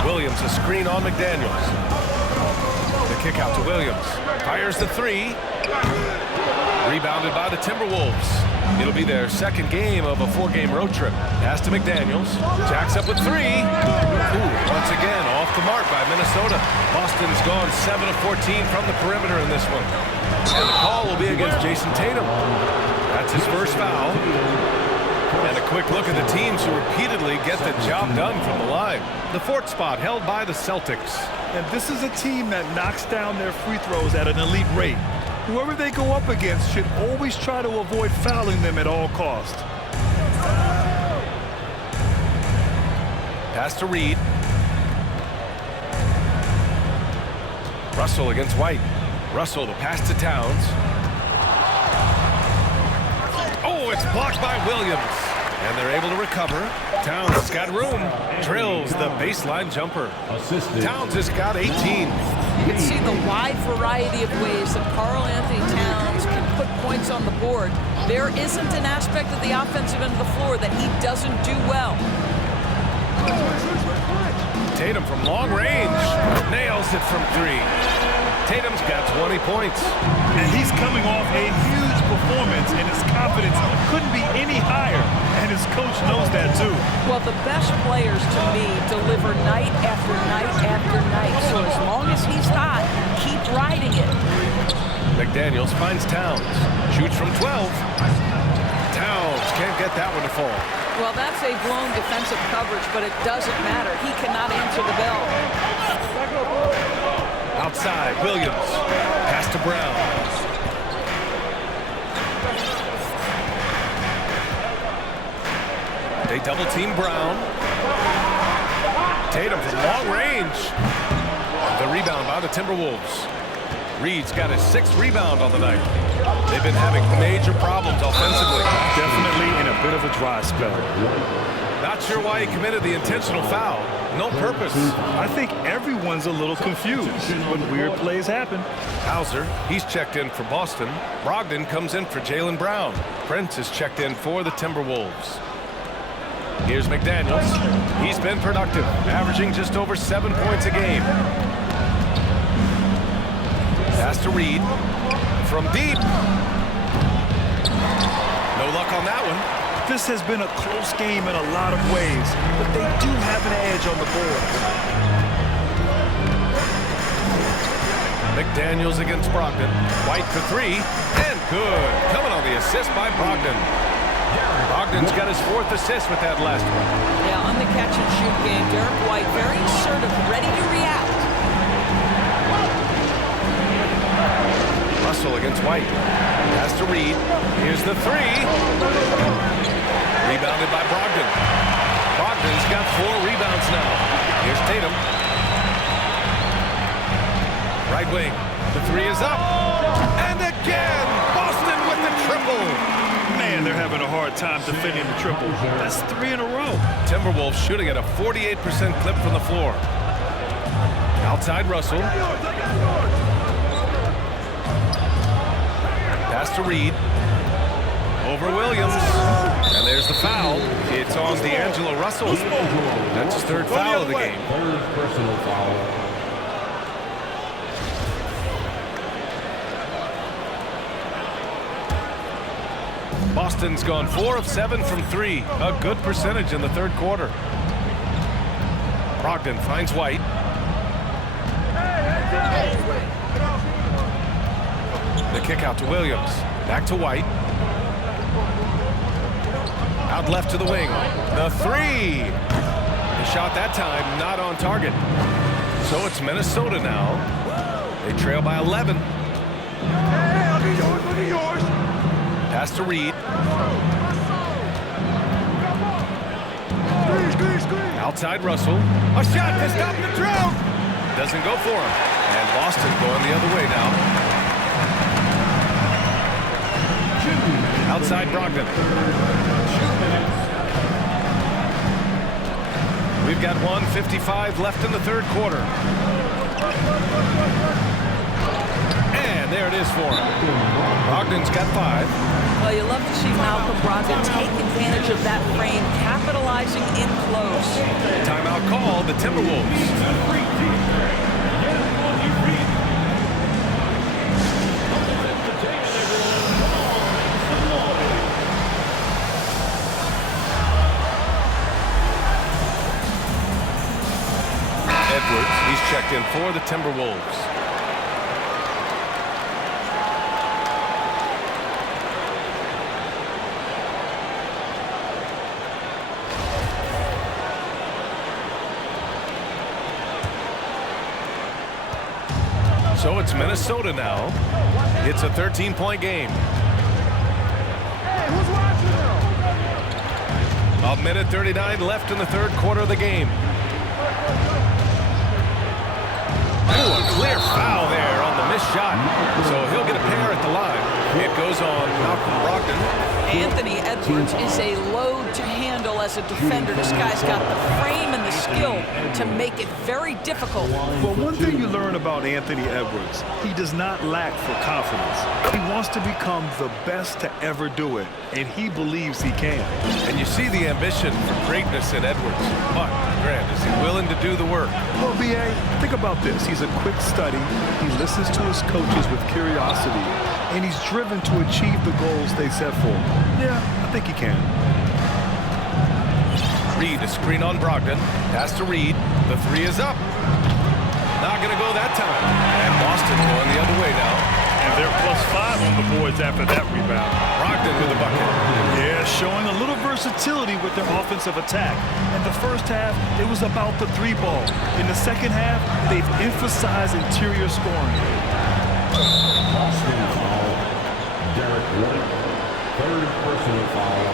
Williams a screen on McDaniels. The kick out to Williams. Fires the three. Rebounded by the Timberwolves. It'll be their second game of a 4-game road trip. Pass to McDaniels. Jacks up with 3. Once again, off the mark by Minnesota. Boston's gone 7 of 14 from the perimeter in this one. And the call will be against Jason Tatum. That's his first foul. And a quick look at the teams who repeatedly get the job done from the line. The 4th spot held by the Celtics. And this is a team that knocks down their free throws at an elite rate. Whoever they go up against should always try to avoid fouling them at all costs. Pass to Reed. Russell against White. Russell to pass to Towns. Oh, it's blocked by Williams. And they're able to recover. Towns has got room. Drills the baseline jumper. Towns has got 18. You can see the wide variety of ways that Karl-Anthony Towns can put points on the board. There isn't an aspect of the offensive end of the floor that he doesn't do well. Tatum from long range. Nails it from 3. Tatum's got 20 points. And he's coming off a huge performance, and his confidence couldn't be any higher. And his coach knows that, too. Well, the best players, to me, deliver night after night after night. So as long as he's hot, keep riding it. McDaniels finds Towns. Shoots from 12. Towns can't get that one to fall. Well, that's a blown defensive coverage, but it doesn't matter. He cannot answer the bell. Outside, Williams. Pass to Brown. They double-team Brown. Tatum from long range. The rebound by the Timberwolves. Reed's got his 6th rebound on the night. They've been having major problems offensively. Definitely in a bit of a dry spell. Not sure why he committed the intentional foul. No purpose. I think everyone's a little confused, but weird plays happen. Hauser, he's checked in for Boston. Brogdon comes in for Jaylen Brown. Prince is checked in for the Timberwolves. Here's McDaniels. He's been productive, averaging just over 7 points a game. Pass to Reed. From deep. No luck on that one. This has been a close game in a lot of ways, but they do have an edge on the board. McDaniels against Brogdon. White for 3, and good. Coming on the assist by Brogdon. Brogdon's got his 4th assist with that last one. Yeah, on the catch-and-shoot game, Derek White very assertive, ready to react. Russell against White. Pass to Reed. Here's the 3. Rebounded by Brogdon. Brogdon's got 4 rebounds now. Here's Tatum. Right wing. The 3 is up. And again, Boston with the triple. Man, they're having a hard time defending the triple. That's 3 in a row. Timberwolves shooting at a 48% clip from the floor. Outside Russell. Pass to Reed. Over Williams. And there's the foul. It's on D'Angelo Russell. That's his 3rd foul of the game. 3rd personal foul. Boston's gone 4 of 7 from 3. A good percentage in the 3rd quarter. Brogdon finds White. The kick out to Williams. Back to White. Out left to the wing. The 3. The shot that time not on target. So it's Minnesota now. They trail by 11. Pass to Reed. Outside Russell. A shot to stop the drought. Doesn't go for him. And Boston going the other way now. Outside Brogdon. We've got 1:55 left in the 3rd quarter. And there it is for him. Brogdon's got 5. Well, you love to see Malcolm Brogdon take advantage of that frame, capitalizing in close. Timeout call, the Timberwolves. Edwards, he's checked in for the Timberwolves. So it's Minnesota now. It's a 13-point game. A minute 39 left in the 3rd quarter of the game. Ooh, a clear foul there on the missed shot. So he'll get a pair at the line. It goes on Malcolm Brogdon. Anthony Edwards is a load to handle as a defender. This guy's got the frame and the skill to make it very difficult. Well, one thing you learn about Anthony Edwards, he does not lack for confidence. He wants to become the best to ever do it, and he believes he can. And you see the ambition for greatness in Edwards. But, Grant, is he willing to do the work? Well, B.A., think about this. He's a quick study. He listens to his coaches with curiosity, and he's driven to achieve the goals they set for him. Yeah, I think he can. Reed, a screen on Brogdon. Pass to Reed. The 3 is up. Not going to go that time. And Boston going the other way now. And they're +5 on the boards after that rebound. Brogdon with the bucket. Yeah, showing a little versatility with their offensive attack. In the first half, it was about the 3 ball. In the second half, they've emphasized interior scoring. Boston foul. Derek White. 3rd personal foul.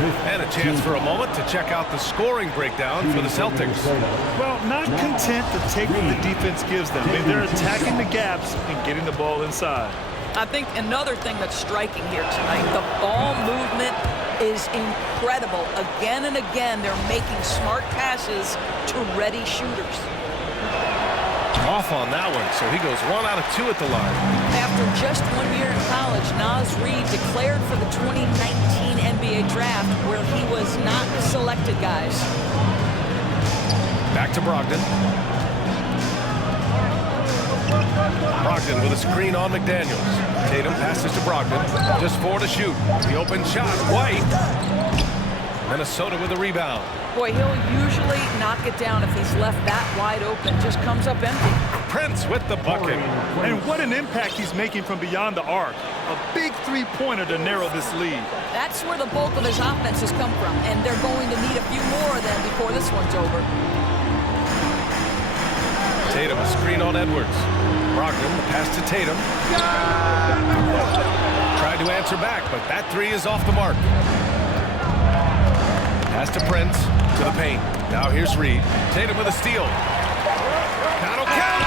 And a chance for a moment to check out the scoring breakdown for the Celtics. Well, not content to take what the defense gives them. I mean, they're attacking the gaps and getting the ball inside. I think another thing that's striking here tonight, the ball movement is incredible. Again and again, they're making smart passes to ready shooters. Off on that one, so he goes 1 out of 2 at the line. After just 1 year in college, Naz Reid declared for the 2019 NBA draft, where he was not selected, guys. Back to Brogdon. Brogdon with a screen on McDaniels. Tatum passes to Brogdon. Just 4 to shoot. The open shot. White. Minnesota with a rebound. Boy, he'll usually knock it down if he's left that wide open. Just comes up empty. Prince with the bucket. And what an impact he's making from beyond the arc. A big three-pointer to narrow this lead. That's where the bulk of his offense has come from, and they're going to need a few more of them before this one's over. Tatum, a screen on Edwards. Brogdon, the pass to Tatum. Tried to answer back, but that three is off the mark. Pass to Prince, to the paint. Now here's Reid. Tatum with a steal. That'll count!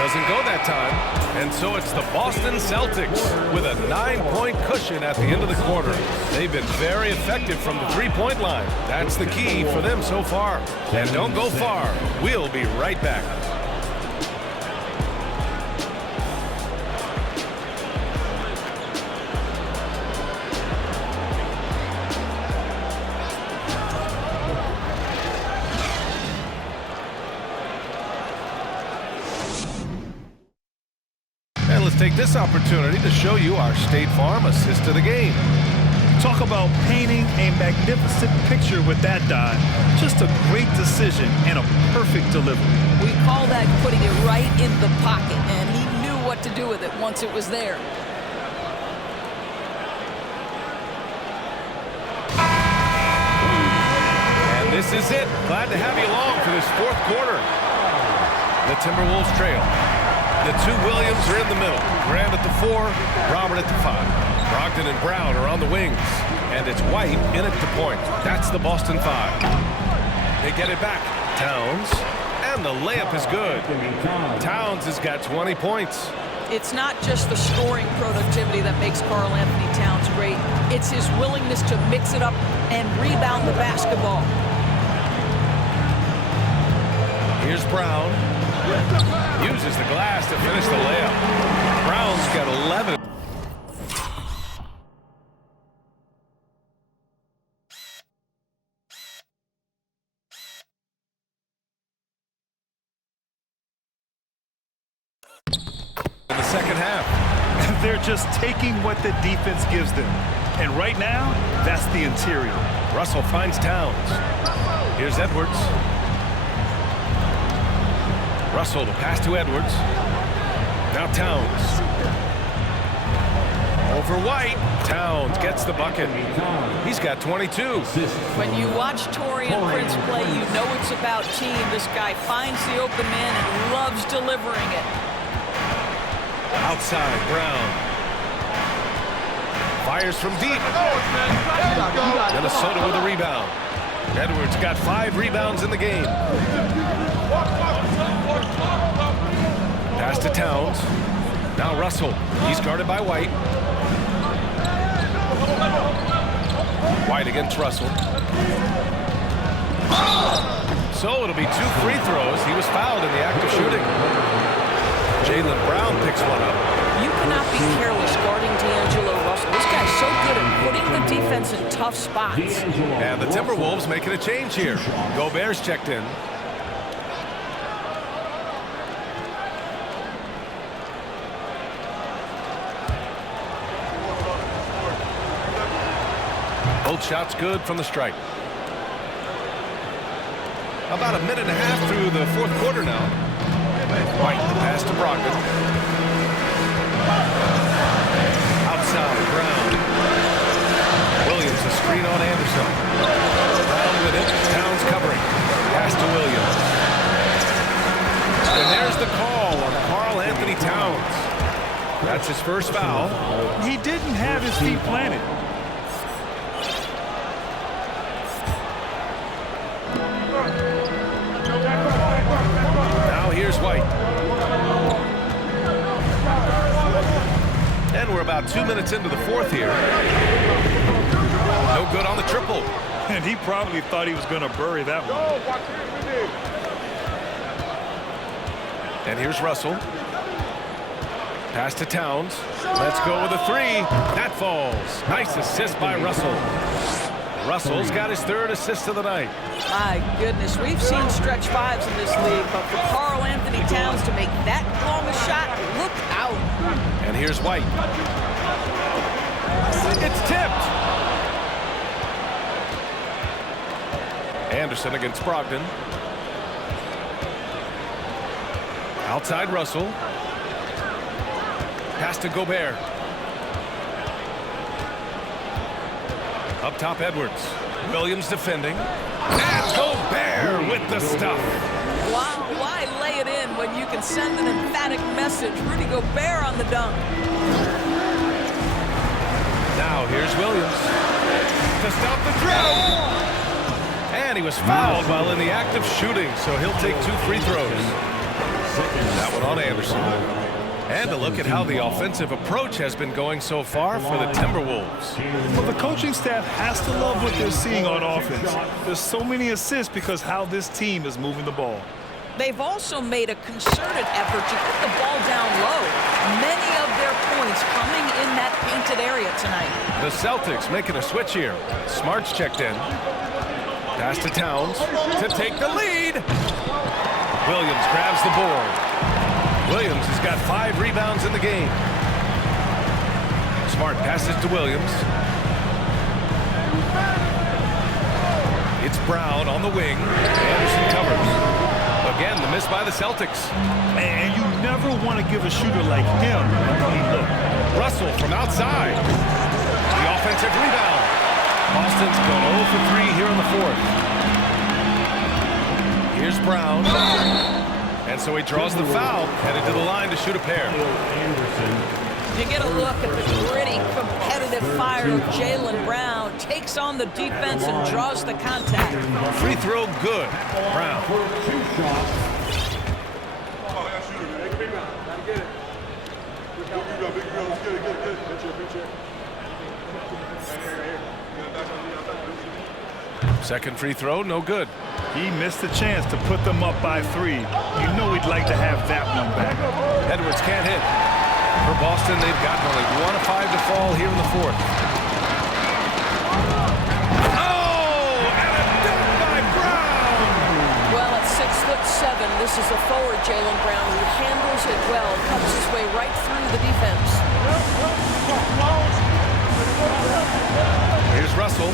Doesn't go that time. And so it's the Boston Celtics with a 9-point cushion at the end of the quarter. They've been very effective from the three-point line. That's the key for them so far. And don't go far. We'll be right back. Let's take this opportunity to show you our State Farm assist to the game. Talk about painting a magnificent picture with that dive. Just a great decision and a perfect delivery. We call that putting it right in the pocket, and he knew what to do with it once it was there. And this is it. Glad to have you along for this fourth quarter. The Timberwolves trail. The two Williams are in the middle. Grant at the 4, Robert at the 5. Brogdon and Brown are on the wings. And it's White in at the point. That's the Boston 5. They get it back. Towns. And the layup is good. Towns has got 20 points. It's not just the scoring productivity that makes Karl Anthony Towns great. It's his willingness to mix it up and rebound the basketball. Here's Brown. Uses the glass to finish the layup. Brown's got 11. In the second half. They're just taking what the defense gives them. And right now, that's the interior. Russell finds Towns. Here's Edwards. Russell, the pass to Edwards. Now Towns. Over White. Towns gets the bucket. He's got 22. When you watch Taurean Prince play, you know it's about team. This guy finds the open man and loves delivering it. Outside, Brown. Fires from deep. Minnesota with a rebound. Edwards got 5 rebounds in the game. Pass to Towns. Now Russell. He's guarded by White. White against Russell. So it'll be 2 free throws. He was fouled in the act of shooting. Jaylen Brown picks one up. You cannot be careless guarding D'Angelo Russell. This guy's so good at putting the defense in tough spots. And the Timberwolves making a change here. Gobert's checked in. Both shots good from the stripe. About a minute and a half through the fourth quarter now. White, the pass to Brogdon. Outside, Brown. Williams, a screen on Anderson. Brown with it. Towns covering. Pass to Williams. And there's the call on Karl Anthony Towns. That's his first foul. He didn't have his feet planted. about 2 minutes into the fourth here. No good on the triple. And he probably thought he was going to bury that one. And here's Russell. Pass to Towns. Let's go with a three. That falls. Nice assist by Russell. Russell's got his third assist of the night. My goodness, we've seen stretch fives in this league, but for Karl Anthony Towns to make that long a shot, look out. And here's White. It's tipped. Anderson against Brogdon. Outside Russell. Pass to Gobert. Up top Edwards. Williams defending. And Gobert with the stuff. Why lay it in when you can send an emphatic message? Rudy Gobert on the dunk. Now here's Williams to stop the drought. And he was fouled while in the act of shooting, so he'll take 2 free throws. That one on Anderson. And a look at how the offensive approach has been going so far for the Timberwolves. Well, the coaching staff has to love what they're seeing on offense. There's so many assists because how this team is moving the ball. They've also made a concerted effort to put the ball down low. Many of their points coming in that painted area tonight. The Celtics making a switch here. Smart's checked in. Pass to Towns to take the lead. Williams grabs the board. Williams has got 5 rebounds in the game. Smart passes to Williams. It's Brown on the wing. Anderson covers. Again, the miss by the Celtics. And you never want to give a shooter like him a clean look. Russell from outside. The offensive rebound. Boston's gone 0 for 3 here in the fourth. Here's Brown. And so he draws the foul, headed to the line to shoot a pair. You get a look at the gritty, competitive fire of Jaylen Brown. Takes on the defense and draws the contact. Free throw good. Brown. Second free throw, no good. He missed a chance to put them up by 3. You know he'd like to have that one back. Edwards can't hit. For Boston, they've gotten only 1 of 5 to fall here in the fourth. Oh, and a dunk by Brown! Well, at 6'7", this is a forward Jaylen Brown who handles it well, cuts his way right through the defense. Here's Russell.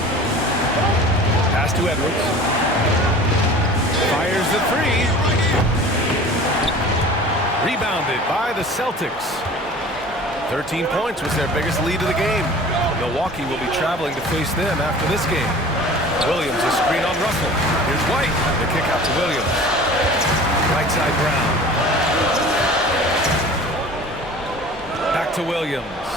Pass to Edwards. Fires the 3. Rebounded by the Celtics. 13 points was their biggest lead of the game. Milwaukee will be traveling to face them after this game. Williams a screen on Russell. Here's White. The kick out to Williams. Right side Brown. Back to Williams.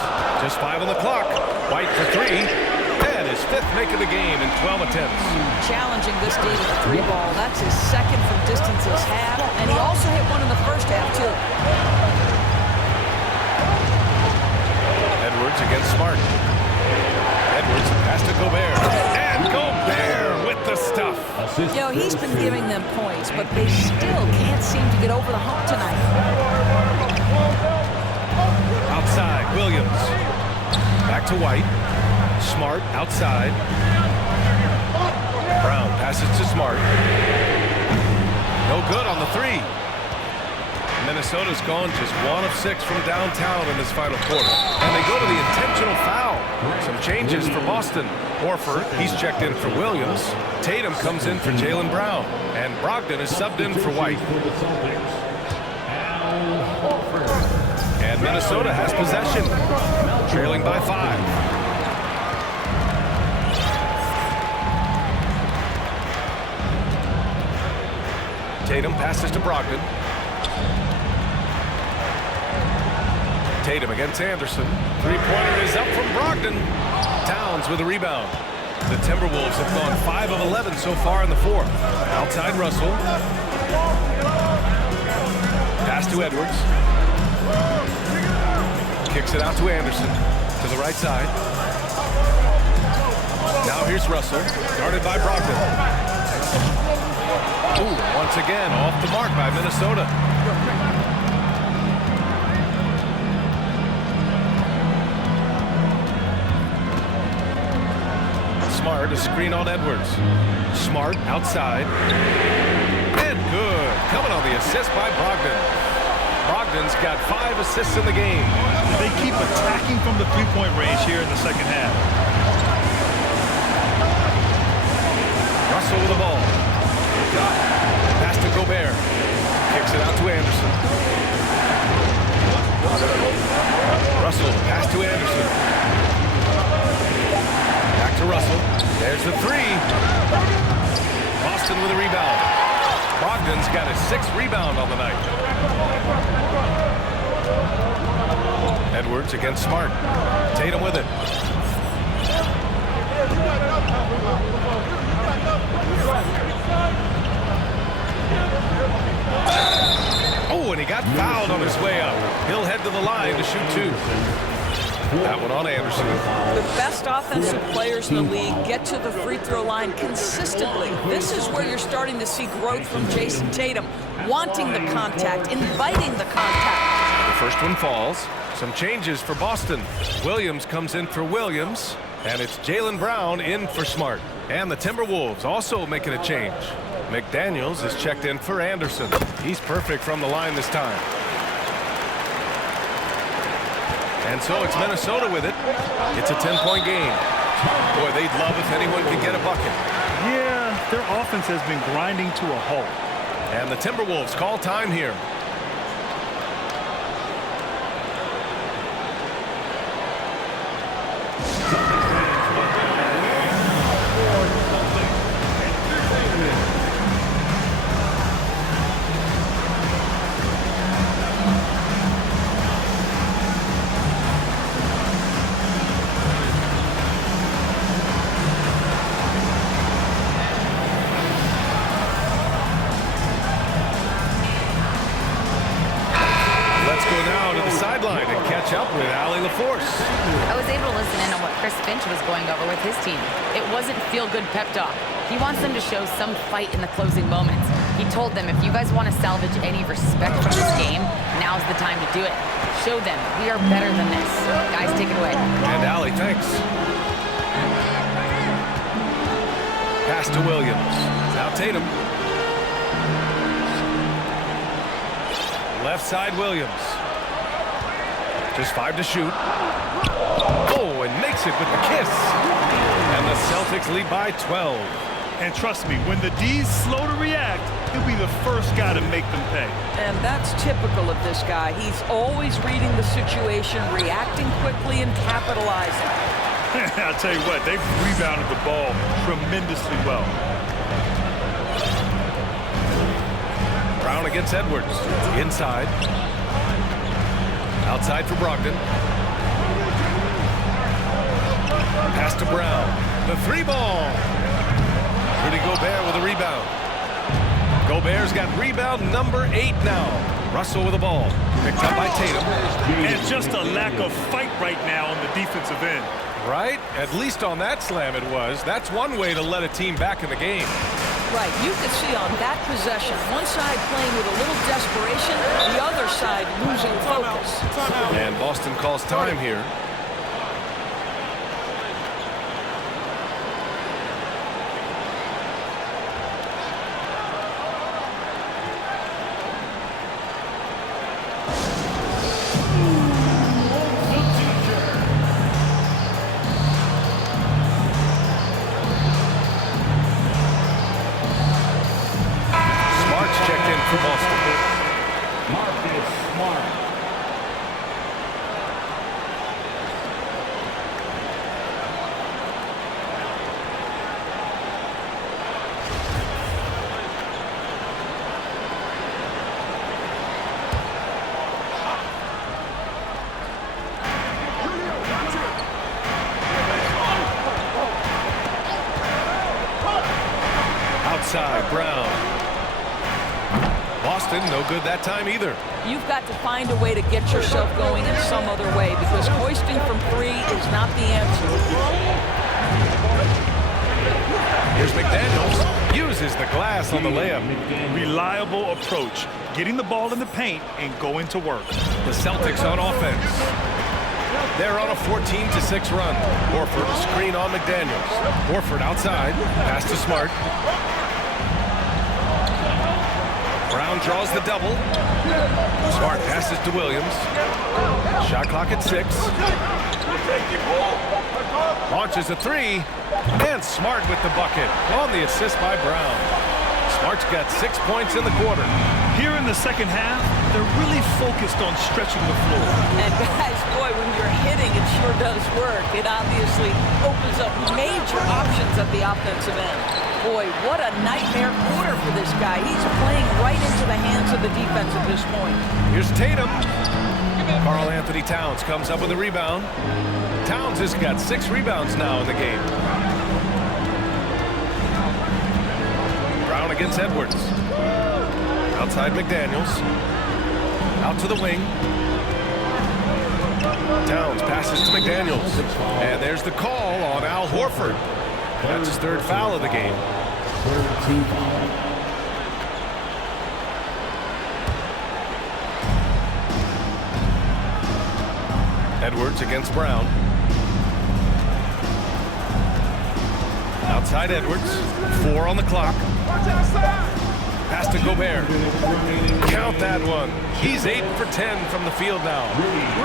Just 5 on the clock. White for 3. And his 5th make of the game in 12 attempts. Challenging this D with the 3 ball. That's his second from distance this half. And he also hit one in the first half, too. Edwards against Smart. Edwards pass to Gobert. And Gobert with the stuff. You know, he's been giving them points, but they still can't seem to get over the hump tonight. Outside, Williams. Back to White. Smart outside. Brown passes to Smart. No good on the 3. Minnesota's gone just 1 of 6 from downtown in this final quarter. And they go to the intentional foul. Some changes for Boston. Horford, he's checked in for Williams. Tatum comes in for Jaylen Brown. And Brogdon is subbed in for White. And Minnesota has possession, trailing by 5. Tatum passes to Brogdon. Tatum against Anderson. 3-pointer is up from Brogdon. Towns with a rebound. The Timberwolves have gone 5 of 11 so far in the fourth. Outside Russell. Pass to Edwards. Kicks it out to Anderson. the right side. Now here's Russell, guarded by Brogdon. Ooh, once again, off the mark by Minnesota. Smart, a screen on Edwards. Smart outside. And good. Coming on the assist by Brogdon. Brogdon's got 5 assists in the game. They keep attacking from the three-point range here in the second half. Russell with the ball. Pass to Gobert. Kicks it out to Anderson. Russell, pass to Anderson. Back to Russell. There's the 3. Boston with a rebound. Brogdon's got his 6th rebound on the night. Edwards against Smart. Tatum with it. Oh, and he got fouled on his way up. He'll head to the line to shoot 2. That one on Anderson. The best offensive players in the league get to the free throw line consistently. This is where you're starting to see growth from Jason Tatum, wanting the contact, inviting the contact. The first one falls. Some changes for Boston. Williams comes in for Williams, and it's Jaylen Brown in for Smart. And the Timberwolves also making a change. McDaniels is checked in for Anderson. He's perfect from the line this time. And so it's Minnesota with it. It's a 10-point game. Boy, they'd love if anyone could get a bucket. Yeah, their offense has been grinding to a halt. And the Timberwolves call time here. Sideline and catch up with Allie LaForce. I was able to listen in on what Chris Finch was going over with his team. It wasn't feel-good pep talk. He wants them to show some fight in the closing moments. He told them, if you guys want to salvage any respect from this game, now's the time to do it. Show them we are better than this. Guys, take it away. And Allie, thanks. Pass to Williams. Now Tatum. Left side Williams. Just 5 to shoot. Oh, and makes it with the kiss. And the Celtics lead by 12. And trust me, when the D's slow to react, he'll be the first guy to make them pay. And that's typical of this guy. He's always reading the situation, reacting quickly, and capitalizing. I'll tell you what, they've rebounded the ball tremendously well. Brown against Edwards. Inside. Outside for Brogdon. Pass to Brown. The 3-ball. Rudy Gobert with a rebound. Gobert's got rebound number 8 now. Russell with the ball. Picked up by Tatum. And just a lack of fight right now on the defensive end. Right? At least on that slam it was. That's one way to let a team back in the game. Right, you could see on that possession, one side playing with a little desperation, the other side losing focus. And Boston calls time here. For Boston. Marcus Smart. Outside, Brown. Boston, no good that time either. You've got to find a way to get yourself going in some other way because hoisting from 3 is not the answer. Here's McDaniels. Uses the glass on the layup. Reliable approach. Getting the ball in the paint and going to work. The Celtics on offense. They're on a 14-6 run. Horford screen on McDaniels. Horford outside. Pass to Smart. Brown draws the double. Smart passes to Williams. Shot clock at 6. Launches a 3. And Smart with the bucket on the assist by Brown. Smart's got 6 points in the quarter. Here in the second half, they're really focused on stretching the floor. And guys, boy, when you're hitting, it sure does work. It obviously opens up major options at the offensive end. Boy, what a nightmare quarter for this guy. He's playing right into the hands of the defense at this point. Here's Tatum. Karl Anthony Towns comes up with a rebound. Towns has got 6 rebounds now in the game. Brown against Edwards. Outside McDaniels. Out to the wing. Towns passes to McDaniels. And there's the call on Al Horford. That's his 3rd foul of the game. 3rd team foul. Edwards against Brown. Outside Edwards. 4 on the clock. Pass to Gobert. Count that one. He's 8 for 10 from the field now.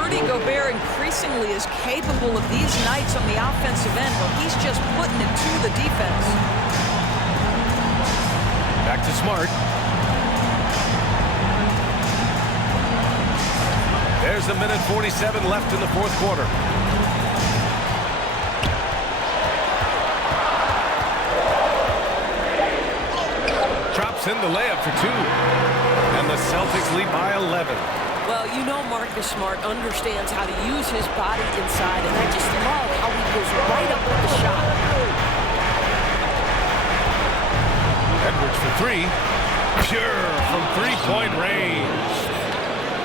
Rudy Gobert increasingly is capable of these nights on the offensive end where he's just putting it to the defense. Back to Smart. There's a minute 47 left in the 4th quarter. Drops in the layup for 2. And the Celtics lead by 11. Well, you know Marcus Smart understands how to use his body inside, and I just love how he goes right up with the shot. Edwards for 3. Pure from 3-point range.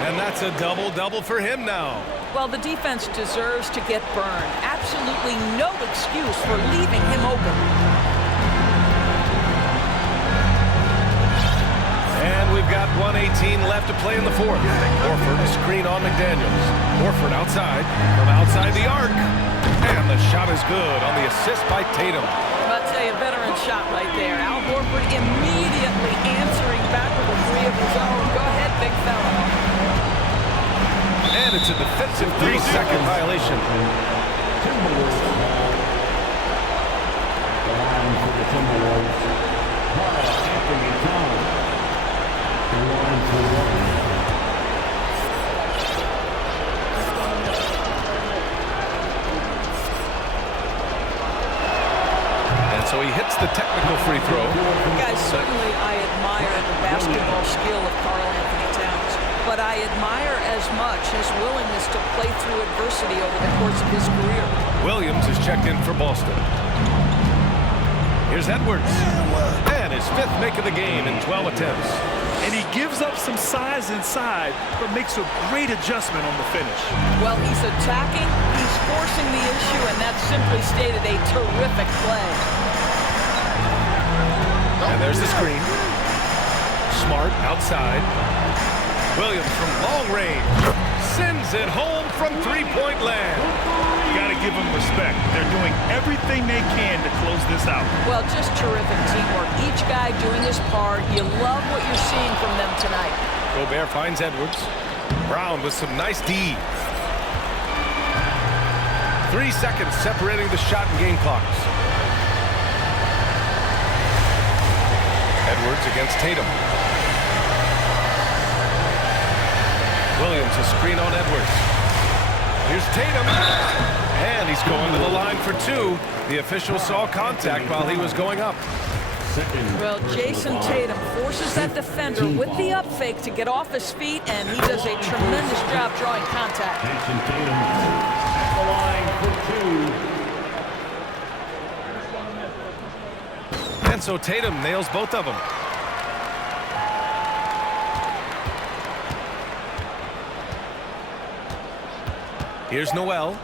And that's a double-double for him now. Well, the defense deserves to get burned. Absolutely no excuse for leaving him open. And we've got 1:18 left to play in the 4th. Horford screen on McDaniels. Horford outside, from outside the arc. And the shot is good on the assist by Tatum. I'll tell you, a veteran shot right there. Al Horford immediately answering back with a 3 of his own. Go ahead, big fella. And it's a defensive 3-second violation. Timberwolves ball. The line for the Timberwolves. Karl Anthony Towns. The line for Warriors. And so he hits the technical free throw. Guys, certainly I admire the basketball skill of Karl Anthony Towns, but I admire as much his willingness to play through adversity over the course of his career. Williams is checked in for Boston. Here's Edwards. And his 5th make of the game in 12 attempts. And he gives up some size inside, but makes a great adjustment on the finish. Well, he's attacking, he's forcing the issue, and that's simply stated a terrific play. And there's the screen. Smart outside. Williams from long range sends it home from 3-point land. You got to give them respect. They're doing everything they can to close this out. Well, just terrific teamwork. Each guy doing his part. You love what you're seeing from them tonight. Gobert finds Edwards. Brown with some nice D. 3 seconds separating the shot and game clocks. Edwards against Tatum. Williams a screen on Edwards. Here's Tatum. And he's going to the line for 2. The official saw contact while he was going up. Well, Jason Tatum forces that defender with the up fake to get off his feet, and he does a tremendous job drawing contact. Jason Tatum at the line for 2. And so Tatum nails both of them. Here's Noel.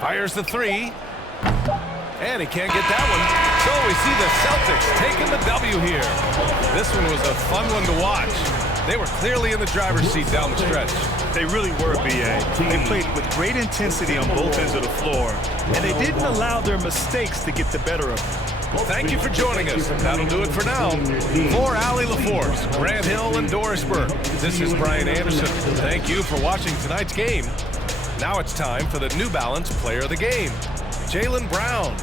Fires the three. And he can't get that one. So we see the Celtics taking the W here. This one was a fun one to watch. They were clearly in the driver's seat down the stretch. They really were, B.A. They played with great intensity on both ends of the floor, and they didn't allow their mistakes to get the better of them. Thank you for joining us. That'll do it for now. For Allie LaForce, Grant Hill, and Doris Burke, this is Brian Anderson. Thank you for watching tonight's game. Now it's time for the New Balance Player of the Game, Jaylen Brown.